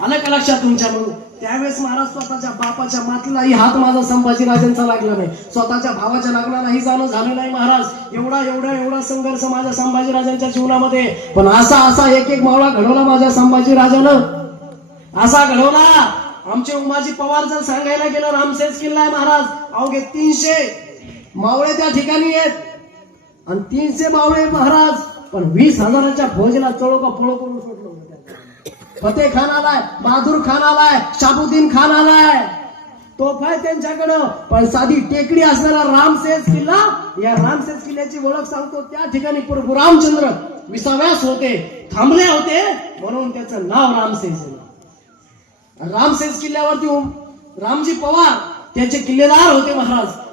आलं का लक्षात तुमच्या? म्हणून त्यावेळेस महाराज स्वतःच्या बापाच्या मातीलाही हात माझा संभाजी राजांचा लागला नाही, स्वतःच्या भावाच्या लग्नालाही जाणं झालं नाही महाराज. एवढा संघर्ष माझ्या संभाजी राजांच्या जीवनामध्ये. पण असा एक मावळा घडवला माझ्या संभाजी राजानं. असा घडवला. आमचे उमाजी पवार जर सांगायला गेलं रामसेज किल्ला आहे महाराज. अवघे 300 मावळे त्या ठिकाणी आहेत आणि 300 मावळे महाराज. पण 20,000च्या फौजेला चळो का पळो करून सोडलं होतं. फतेह खान आलाय, बहादूर खान आलाय, शाबुद्दीन खान आलाय, तोफ आहे त्यांच्याकडं. पण साधी टेकडी असणारा रामसेज किल्ला, या रामसेज किल्ल्याची ओळख सांगतो. त्या ठिकाणी प्रभू रामचंद्र विसाव्यास होते, थांबले होते, म्हणून त्याचं नाव रामसेज. रामसेज किल्ल्यावरती रामजी पवार त्याचे किल्लेदार होते महाराज.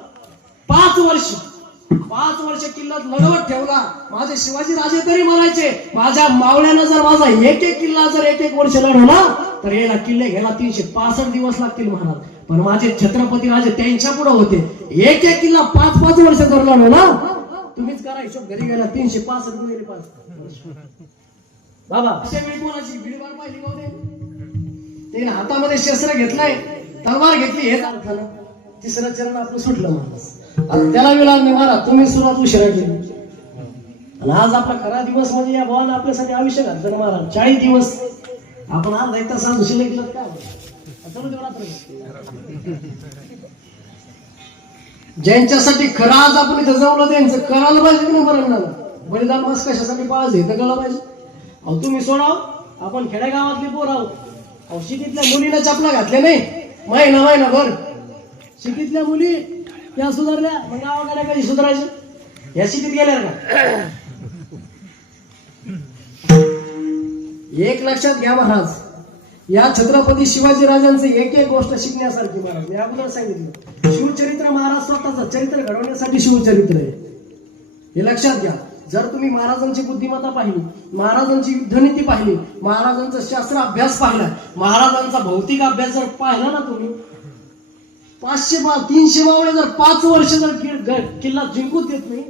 5 वर्ष किल्ल्यात लढवत ठेवला. माझे शिवाजी राजे तरी म्हणायचे माझ्या मावळ्यानं जर माझा एक किल्ला जर 1 वर्ष लढवला तर याला किल्ले घ्यायला 365 दिवस लागतील महाराज. पण माझे छत्रपती राजे त्यांच्या पुढे होते. एक किल्ला 5 वर्ष जर लढवला, तुम्हीच करा हिशोब, घरी गेला 365 गुणिले 5 बाबा. अशा वेळी कोणाची भीडभाड पाहिली नव्हते. त्याने हातामध्ये शस्त्र घेतलाय, तलवार घेतली, हे झालं. 3रं चरण आपलं सुटलं महाराज. त्याला वेळ नाही महाराज, तुम्ही सुरुवात उशिरा केली. आणि आज आपला खरा दिवस म्हणजे या भावानं आपल्यासाठी आयुष्य घातलं ना महाराज. 40 दिवस आपण अर्धा 1 तास उशिरा केलं काय? ज्यांच्यासाठी खरं आज आपण इथं जवळ त्यांचं करायला पाहिजे की नाही? बरं, बलिदान मास कशासाठी पाळायचं हे तर कळलं पाहिजे. अहो तुम्ही सोडाव, आपण खेडेगावातली पोर आहोत. अहो शिटीतल्या मुलीला चपला घातल्या नाही महिनाभर. शिटीतल्या मुली त्या सुधारल्या, मग गावाकडे कधी सुधारायचं? या शिटीत गेल्या का? एक लक्षात घ्या महाराज, या छत्रपती शिवाजी राजांचे एक गोष्ट शिकण्यासारखी महाराज. मी अगोदर सांगितलं शिवचरित्र महाराज स्वतःचं चरित्र घडवण्यासाठी शिवचरित्र आहे. हे लक्षात घ्या. जर तुम्ही महाराजांची बुद्धिमत्ता पाहिली, महाराजांची युद्धनीती पाहिली, महाराजांचा शास्त्र अभ्यास पाहिला, महाराजांचा भौतिक अभ्यास जर पाहिला ना तुम्ही, 300 मावळे जर 5 वर्ष जर किल्ला जिंकूच देत नाही,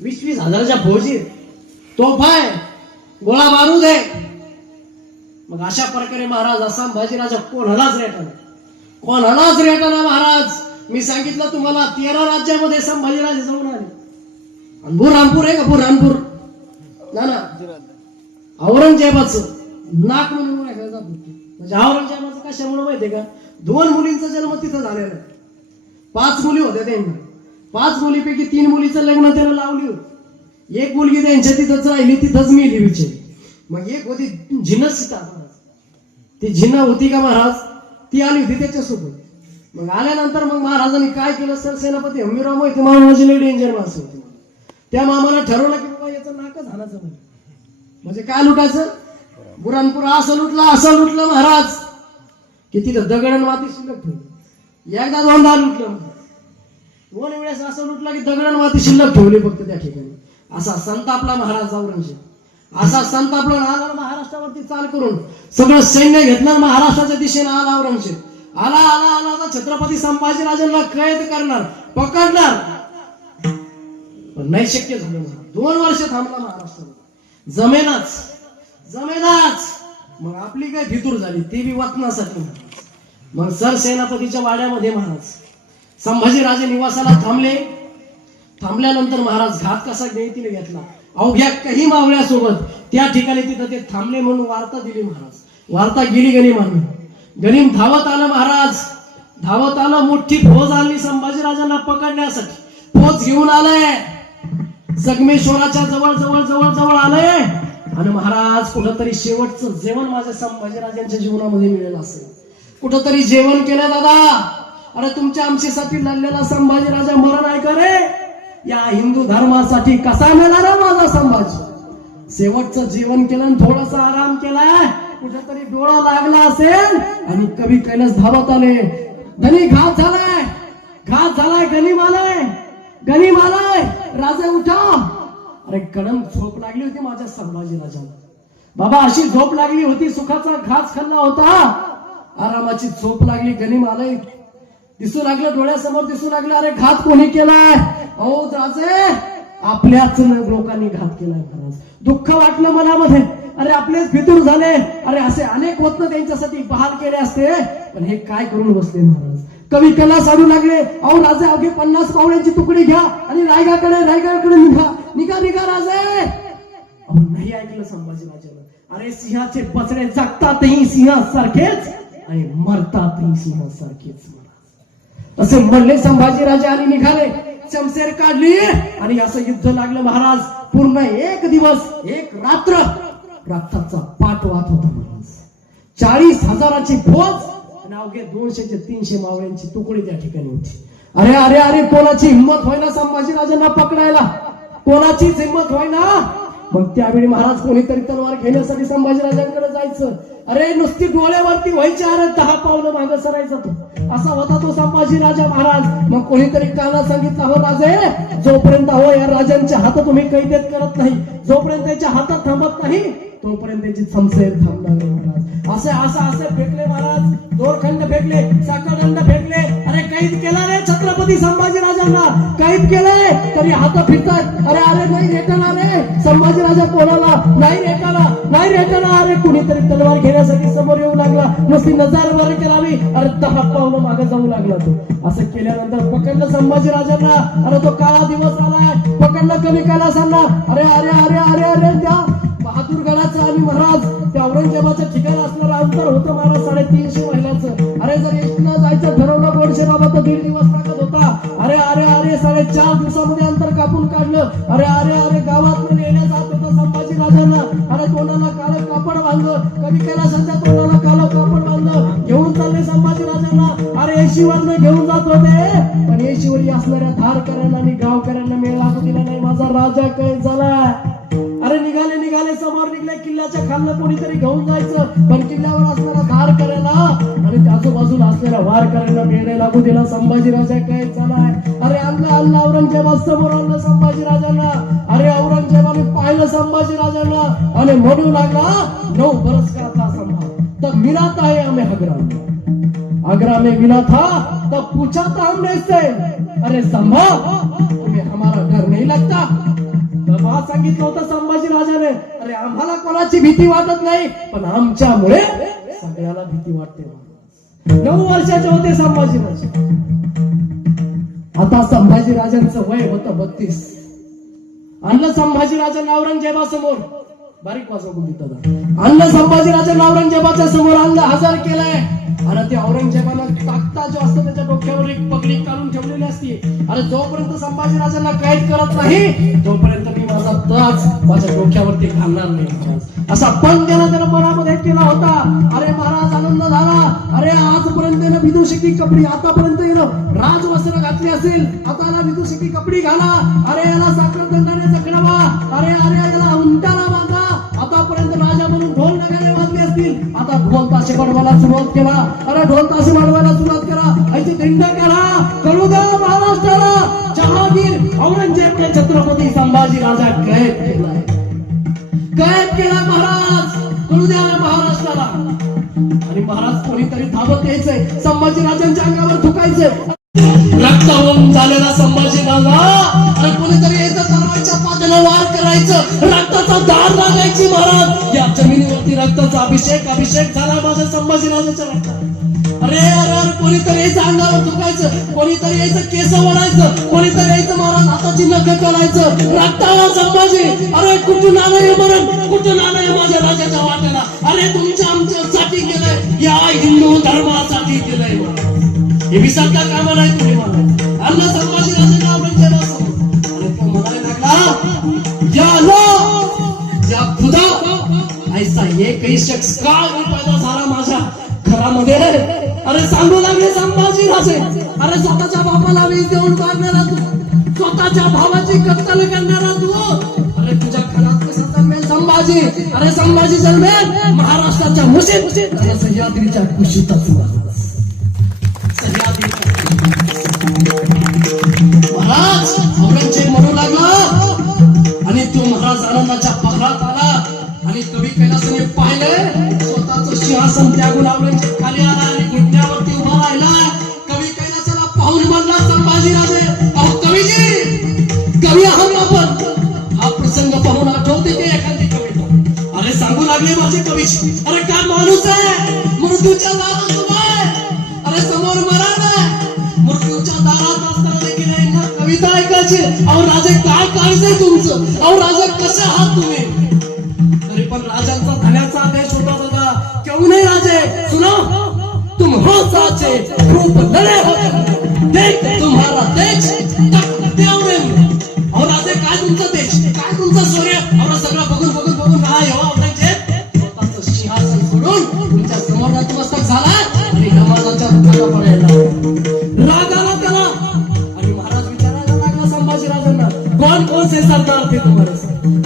20 हजाराच्या फौजी, तोफा आहे, गोळा बारूद आहे. मग अशा प्रकारे महाराज असा संभाजीराजा कोणालाच रेटाना महाराज. मी सांगितलं तुम्हाला 13 राज्यामध्ये संभाजीराजे जाऊन आले. आणि बुरहानपूर आहे का? बुरहानपूर ना औरंगजेबाचं नाक म्हणून ओळखलं जात. म्हणजे औरंगजेबाचं कशामुळे माहितीये का? 2 मुलींचा जन्म तिथं झालेला आहे. 5 मुली होत्या त्यांना. 5 मुलीपैकी 3 मुलीचं लग्न त्यानं लावली होती. 1 मुलगी त्यांच्या तिथंच राहिली, तिथंच मेली बिचारी. मग एक होती झिन्न सीता महाराज. ती झिन्ना होती का महाराज? ती आली होती त्याच्यासोबत. मग आल्यानंतर मग महाराजांनी काय केलं? सरसेनापती हंबीरराव मोहिते मामाची लई डेंजर माणसं होती. त्या मामाला ठरवलं की बाबा याचं नाकच हाणायचं. म्हणजे काय लुटायचं? बुरहानपूर असं लुटलं महाराज की तिथं दगड आणि माती शिल्लक ठेवली. एकदा दोनदा लुटलं, दोन वेळेस असं लुटलं की दगड माती शिल्लक ठेवली फक्त त्या ठिकाणी. असा संतापला महाराज औरंगजेब, असा संतापला आला महाराष्ट्रावरती चाल करून सगळं सैन्य घेतलं महाराष्ट्राच्या दिशेने आला औरंगजेब. आला आला आला आता छत्रपती संभाजीराजांना कैद करणार, पकडणार, पण नाही शक्य झालं. 2 वर्ष थांबला महाराष्ट्रामध्ये, जमेनाच. मग आपली काय फितूर झाली ती बी वाचण्यासाठी. मग सरसेनापतीच्या वाड्यामध्ये महाराज संभाजीराजे निवासाला थांबले. थांबल्यानंतर महाराज घात कसा नीतीने घेतला, अवघ्या काही मावळ्यासोबत त्या ठिकाणी तिथं ते थांबले म्हणून वार्ता दिली महाराज. वार्ता गेली गनिमानं, गनिम धावत आलं महाराज, धावत आलं, मोठी फौज आणली संभाजीराजांना पकडण्यासाठी. फौज घेऊन आलंय, संगमेश्वराच्या जवळ जवळ जवळ जवळ आलंय. आणि महाराज कुठंतरी शेवटचं जेवण माझ्या संभाजीराजांच्या जीवनामध्ये मिळेल असेल, कुठंतरी जेवण केलं दादा. अरे तुमच्या आमच्यासाठी लढलेला संभाजीराजा मरण आहे का रे? या हिंदू धर्मासाठी कसा मिळाला माझा संभाजी? शेवटचं जेवण केलं आणि थोडासा आराम केलाय, कुठेतरी डोळा लागला असेल आणि कवी कैलास धावत आले. धनी घात झालाय, गनिम आलाय, राजे उठा. अरे कडम झोप लागली होती माझ्या संभाजीराजाला बाबा, अशी झोप लागली होती, सुखाचा घास खाल्ला होता, आरामाची झोप लागली. गनिम आलंय दिसू लागलं, डोळ्यासमोर दिसू लागलं. अरे घात कोणी केलाय? अहो राजे, आपल्याच लोकांनी घात केलाय महाराज. दुःख वाटलं मनामध्ये, अरे आपलेच फितूर झाले. अरे असे अनेक वतन त्यांच्यासाठी बहाल केले असते, पण हे काय करून बसले महाराज. कवी कला साडू लागले, अहो राजे अवघे 50 पावड्यांची तुकडी घ्या आणि रायगडकडे निघा राजे. अहो नाही ऐकलं संभाजीराजानं. अरे सिंहाचे बछडे जगतातही सिंहासारखेच आणि मरतातही सिंहासारखेच महाराज. असे म्हणले संभाजीराजे आणि निघाले, शमशेर काढली आणि असं युद्ध लागलं महाराज. पूर्ण 1 दिवस 1 रात्र रक्ताचा पाठ वाहत होता महाराज. 40,000ची फौज आणि अवघे 200 ते 300 मावळ्यांची तुकडी त्या ठिकाणी होती. अरे अरे अरे कोणाची हिंमत होईना संभाजीराजांना पकडायला, कोणाचीच हिंमत होईना. मग त्यावेळी महाराज कोणीतरी तलवार घेण्यासाठी संभाजीराजांकडे जायचं. अरे नुसती डोळ्यावरती व्हायची, अरे 10 पावलं मागे सरायचा तो. असा होता तो संभाजीराजा महाराज. मग कोणीतरी काना सांगितलं, हो राजे, जोपर्यंत हो या राजांच्या हातात तुम्ही कैदेत करत नाही, जोपर्यंत त्याच्या हातात थांबत नाही तोपर्यंत त्याची शमशेर थांबणार नाही महाराज. असे फेकले महाराज, दोरखंड फेकले, साखरदंड फेकले. अरे कैद केला रे छत्रपती संभाजीराजांना, कैद केलंय तरी हात फिरतात. अरे अरे नाही रेटणार रे संभाजीराजा, कोणाला नाही रेटणार. अरे कुणीतरी तलवार घेण्यासाठी समोर येऊ लागला, नुसती नजर वर करावी, अरे 10 पावलं मागे जाऊ लागला तो. असं केल्यानंतर पकडलं संभाजीराजांना. अरे तो काळा दिवस आलाय, पकडलं कवी कैलासांना. अरे अरे अरे अरे अरे त्या बहादूरगडाचं आणि महाराज त्या औरंगजेबाच्या ठिकाणी असणारं अंतर होतं महाराज 350 मैलाचं. अरे जर एसटीला जायचं ठरवलं गोडशे बाबा तर 1.5 दिवस लागत होता. अरे अरे अरे 4.5 दिवसामध्ये अंतर कापून काढलं. अरे अरे अरे गावात नेल्या जात होतं संभाजीराजांना. अरे तोंडाला काळं कापड बांधलं, कवी कैलासांच्या तोंडाला काळं कापड बांधलं, घेऊन चालले संभाजीराजांना. अरे एशीवरनं घेऊन जात होते, पण एशीवरी असणाऱ्या धारकऱ्यांना आणि गावकऱ्यांना मेळ लागू दिला नाही. माझा राजा कैद झाला. अरे निघाले समोर निघले, किल्ल्याच्या खालनं कोणीतरी घेऊन जायचं, पण किल्ल्यावर असणारा धार करायला आणि आजूबाजूला असलेल्या वार करायला मेळ लागू दिला. संभाजीराजा कैद झालाय. अरे आणलं औरंगजेबा समोर आणलं संभाजीराजांना. अरे औरंगजेबाने पाहिलं संभाजीराजांना आणि म्हणू लागला, 9 बरस का था संभाल तब मिला था हमें आगरा में मिला था तब पूछा था हमने इससे, अरे संभाल तुम्हें हमारा डर नहीं लगता. तेव्हा सांगितलं होतं संभाजीराजाने, अरे आम्हाला कोणाची भीती वाटत नाही, पण आमच्यामुळे सगळ्याला भीती वाटते. 9 वर्षाचे होते संभाजीराजे. आता संभाजीराजांचं वय होतं 32. आणलं संभाजीराजांना औरंगजेबासमोर, बारीक वाजव गुंडीत आणलं संभाजीराजांना औरंगजेबाच्या समोर आणलं, हजर केलंय. आणि ते औरंगजेबानं ताकता जो असतो त्याच्या डोक्यावर एक पगडी काढून ठेवलेली असते. अरे जोपर्यंत संभाजीराजांना कैद करत नाही तोपर्यंत मी माझा ताज माझ्या डोक्यावरती घालणार नाही. असा पण त्यानं मनामध्ये केला होता. अरे महाराज आनंद झाला. अरे आजपर्यंत त्यानं विदुषकी कपडी, आतापर्यंत राजवस्त्र घातली असेल, आता याला विदुषकी कपडी घाला. अरे याला साखरदंडाने जखडवा. अरे अरे याला उंटाला बांधा. आतापर्यंत राजा म्हणून ढोल नगारे वाजले असतील, आता ढोल ताशे वाजवायला सुरुवात केला. अरे ढोल ताशे वाजवायला सुरुवात करा. ऐसे दिंड संभाजी राजा कैद केलाय, कैद केला महाराज. कळू द्या महाराष्ट्राला. आणि महाराज कोणीतरी धावत यायचंय, संभाजी राजांच्या अंगावर थुकायचंय. रक्तावून झालेला संभाजी राजा आणि कोणीतरी यायचं, तलवारच्या पात्याला वार करायचं, रक्ताचा धार लागायची. महाराज या जमिनीवरती रक्ताचा अभिषेक झाला माझ्या संभाजी राजाच्या रक्तात. अरे अरे अरे कोणीतरी यायचं, अंगावर थुकायचं, कोणीतरी यायचं, केस ओढायचं, कोणीतरी यायचं, महाराज हाताची नख करायचं. रक्ताला संभाजी. अरे कुठून आलंय मरण, कुठून आलंय माझ्या राजाच्या वाट्याला. अरे तुमच्या आमच्यासाठी केलंय, या हिंदू धर्मासाठी केलंय. हे विसरता कामा नाही तुम्ही मला. अन्न संभाजी राजांना औरंगजेबासमोर आणि तो म्हणायला लागला, या लो या खुदा ऐसा एकही शख्स का पैदा झाला माझ्या घरामध्ये. अरे सांगू लागले संभाजी राजे, अरे स्वतःच्या बापाला वीज देऊन मारणारा तू, स्वतःच्या भावाची कत्तल करणारा तू, अरे तुझ्या घरात कसा जन्मेल संभाजी. अरे संभाजी जन्मेल महाराष्ट्राच्या मुशीत, सह्याद्रीच्या कुशीतच. महाराज औरंगजेब म्हणू लागला आणि तो महाराज आनंदाच्या पगडात आला. आणि कवी कैलासाने पाहिलं स्वतःच सिंहासन त्यागून औरंगजेब खाली आला आणि घुटण्यावरती उभा राहिला. कवी कैलासाला पाहून म्हणला, संभाजी राजे अहो कवीजी, कवी आहात आपण. हा प्रसंग पाहून आठवते ते एखादी कविता. अरे सांगू लागले माझे कवीजी, अरे काय माणूस आहे, मृत्यूच्या दारात उभा आहे. अरे समोर मरण आहे, मृत्यूच्या दारात असताना देखील यांना कविता ऐकायची. अहो राजे काय काळजंय तुमचं, अहो राजे कसे आहात तुम्ही. तरी पण राजांचा धन्याचा आदेश होता बघा, क्यों नहीं राजे सुनो, तुम हो साचे रूप लड़े हो, देख तुम्हारा देश अहो राजे काय तुमचं देश, काय तुमचं सूर्य. अहो सगळं बघून बघून बघून काय हो औरंगजेब स्वतःचं सिंहासन सोडून तुमच्या समोर नतमस्तक झाला आणि समाजाच्या रुखाला पडायला. राग आला त्याला आणि महाराज विचारायला लागला संभाजीराजांना, कोण से सरदार थे तुम्हारे.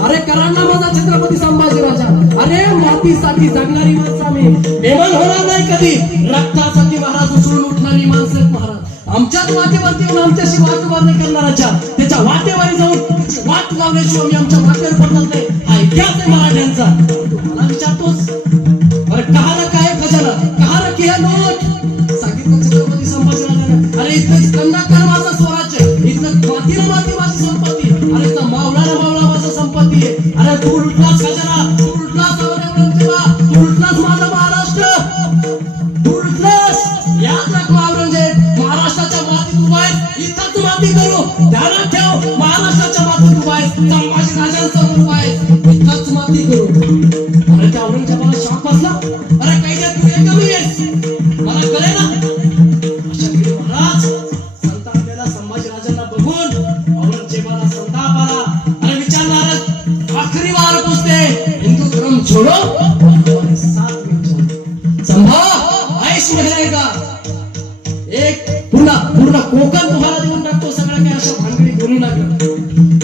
अरे करांना माझा छत्रपती संभाजी राजा. अरे मातीसाठी जगणारी माणसं आम्ही, बेमान होणार नाही कधी. रक्तासाठी महाराज उचलून उठणारी माणसं आहेत महाराज. आमच्याच वाटेवरती येऊन आमच्याशी वाटवारणी करणाऱ्याच्या त्याच्या वाटेवर जाऊन त्याची वाट लावल्याशिवाय आम्ही आमच्या वाटेवर पडणार नाही. हा इतिहास आहे मराठ्यांचा. मला विचारतोस अरे कहारा काय खजाना, कहारा की है नोट. सांगितलं छत्रपती संभाजी राजांना, अरे इथं कंदाकार माझा स्वराज्य, इथं मातीला माती माझी संपत्ती, अरे इथं मावळाला मावळा माझा संपत्ती आहे. अरे तू लुटलास खजाना, तू लुटलास औरंगजेबा, तू लुटलास माझा महाराष्ट्र, तू लुटलास. याद राख औरंगजेब, महाराष्ट्राच्या मातीत उभा आहे, इथंच माती करू. ध्यानात ठेव, महाराष्ट्राच्या मातीत उभा आहे, संभाजी राजांसमोर उभा आहे, इथंच माती करू. अरे त्या औरंगजेबाला शॉक बसला. अरे कैद्यात तू कमी आहेस, मला कळे ना. अशा वेळी महाराज संतापलेला संभाजी राजांना बघून औरंगजेबाला संताप आला. अरे विचारणार आखरी बार पूछते, हिंदू धर्म छोड़ो हमारे साथ में चलो. संभा ऐश रहेगा. एक पूर्ण कोकण तुम्हाला देऊन टाकतो. सगळ्या काही अशा भानगडी बोलू लागलं.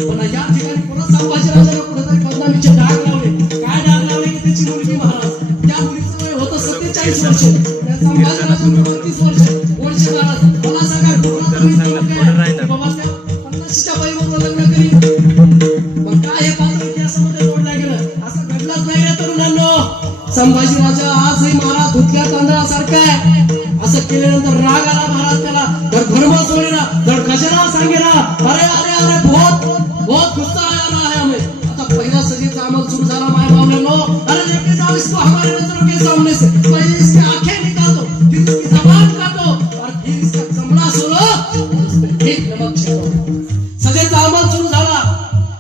पण या ठिकाणी परत संभाजी राजाला कुठेतरी बदनामीचे डाग लावले. काय डाग लावले की त्याची मुलगी महाराज, त्या मुलीचं वय होतं 47 वर्ष, त्या संभाजी राजांना 32 वर्ष. वर्ष महाराज मला सांगा बाबा त्या 50च्या वयावर लग्न करी. पण काय हे पात्र इतिहासामध्ये जोडलं गेलं, असं घडलंच नाही रे तरुणांनो. संभाजी राजा आजही महाराज धुतल्या तांदळासारखा आहे. असं केल्यानंतर राग आला महाराज त्याला, तर धर्म सोडेना, तर खजाना सांगेना. अरे अरे अरे बहुत गुस्सा आया है हमें. आता पहिला सजीचा अमल सुरू झाला माय बावल्यांनो. अरे लेके जाओ इसको हमारे नजरों के सामने से, पहले इसकी आंखें निकाल दो, फिर इसकी जबान काटो और फिर इसका चमड़ा सोलो, एक नमक छिड़को. सजीचा अमल सुरू झाला.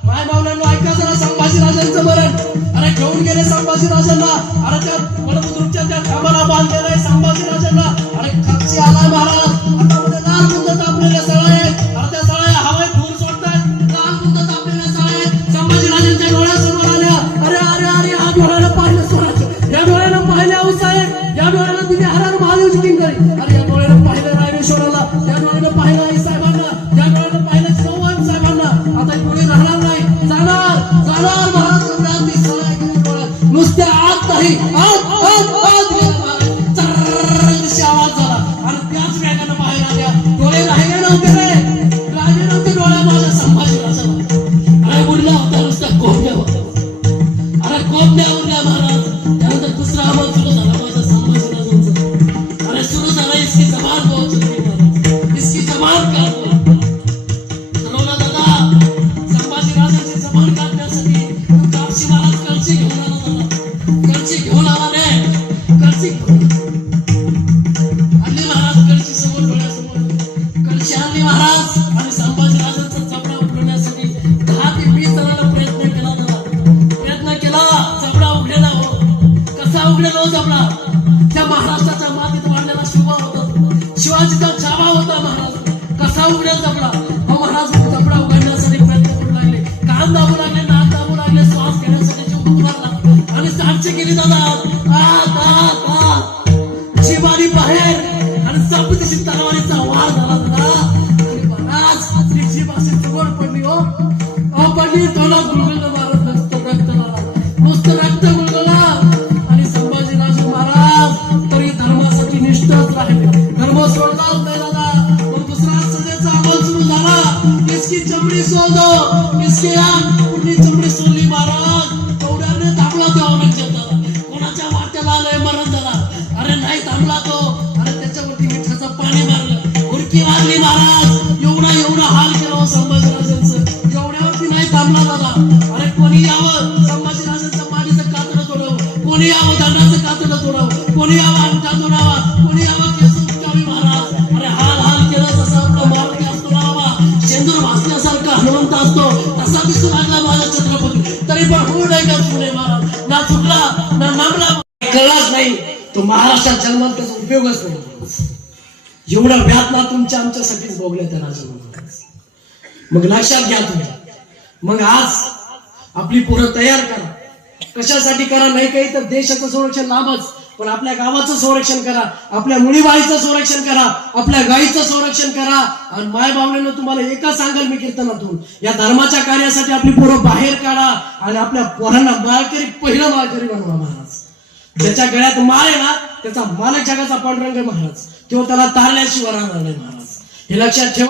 माय बावल्यांनो ऐका जरा संभाजी राजांचं मरण. अरे घेऊन गेले संभाजी राजांना. अरे त्या बलबुद्रुकच्या त्या खांबाला बांधलेलं आहे संभाजी राजांना. अरे खर्ची आलाय महाराज. आता मध्ये लाल गुंद तापलेले सळे आहेत. अरे त्या सळ्या हवेत धूर सोडतात. लाल गुंद तापलेले सळे आहेत संभाजी राजांच्या डोळ्यासमोर आल्या. अरे अरे अरे या डोळ्यानं पाहिलं स्वराज्य, या डोळ्यानं पाहिले औसाहेब, या डोळ्यानं तिने हरार महादेवची किंकरी. अरे या डोळ्यानं पाहिलं रायरेश्वराला, या डोळ्यानं पाहिलं आई साहेबांना, या डोळ्यानं पाहिलं चव्हाण साहेबांना. आता ही डोळे राहणार नाही, जाणार जाणार महाराज. नुसते आत नाही, आत आत आत उरला होता नुसता कोंबड्या होता. अरे कोंबड्या उरल्या महाराज. त्यानंतर दुसरा आवाज सुरू झाला माझा संभाजीराजांचा. अरे सुरू झाला इसकी जबान बहुत जरूरी महाराज, इसकी जबान काढ. ठरवलं दादा संभाजीराजांची जबान काढण्यासाठी कापशी महाराज कळशी घेऊन आला. दादा कळशी घेऊन आला रे, कळशी आणली महाराज. कळशी समोर डोळ्यासमोर कळशी आणली महाराज. आणि संभाजीराजांचा जबडा उघडण्यासाठी 10 ते 20 जणांना प्रयत्न केला. प्रयत्न केला, जबडा उघडेला हो. कसा उघडेला हो जबडा? त्या महाराष्ट्राच्या मातीत वाढलेला शिवा होता, शिवाजीचा जावा होता महाराज. कसा उघडेल जबडा? हो महाराज जबडा उघडण्यासाठी प्रयत्न करू लागले, कान दाबू लागले, नाक दाबू लागले, श्वास घेण्यासाठी जीव गुंतू लागला. आणि साक्षी केली दादा जीव आली बाहेर आणि चौकशीची तलवारीचा वार झाला दादा. आणि महाराज ती जीभ अशी जवळ पडली हो, पडली. तोला गुळगुळलं महाराज, नुसतं रक्त झाला, नुसतं रक्त गुळगुळला. आणि संभाजीराजे महाराज तरी धर्मासाठी निष्ठच राहिले, धर्म सोडलाच नाही दादा. मग दुसरा सजेचा आवाज सुरू झाला, इसकी चमडी सोडो, इसकी पूर्णी चमडी सोडली महाराज. तेवढ्याने थांबला तो औरंगजेब दादा. कोणाच्या वाट्याला आलंय मरण दादा. अरे नाही थांबला तो. अरे त्याच्यावरती मिठाचं पाणी मारलं, हुरकी वाजली महाराज. एवढा हाल केला हो संभाजीराजांचं. एवढ्यावरती नाही थांबला दादा. अरे कोणी यावं संभाजीराजांचं माडीचं कातडं तोडावं, कोणी यावं दंडाचं कातडं तोडावं, कोणी यावं अंगठा तोडावा, कोणी यावं केस उपटावी महाराज. अरे हाल केलं. जसं आपला मारुती असतो ना बाबा, शेंदूर भासण्यासारखा हनुमंत असतो, तसा दिसू लागला माझा छत्रपती. तरी पण होऊ नाही का पुणे महाराज. ना चुकला ना नामला, कळलाच नाही तो महाराष्ट्रात जन्मात त्याचा उपयोगच नाही. एवढा व्यातना तुमच्या आमच्यासाठीच भोगल्या त्या राजांना. मग लक्षात घ्या तुम्ही. मग आज आपली पोरं तयार करा. कशासाठी करा? नाही काही तर देशाचं संरक्षण लाभच, पण आपल्या गावाचं संरक्षण करा, आपल्या मुलीबाळीचं संरक्षण करा, आपल्या गाईचं संरक्षण करा. आणि माय बावलेनं तुम्हाला एकच सांगाल मी कीर्तनातून, या धर्माच्या कार्यासाठी आपली पोरं बाहेर काढा आणि आपल्या पोरांना माळकरी, पहिलं माळकरी बनवा महाराज. ज्याच्या गळ्यात माळ आहे ना त्याचा मालक जगाचा पांडुरंग महाराज, तो त्याला तारल्याशिवाय राहणार नाही महाराज. हे लक्षात ठेवा.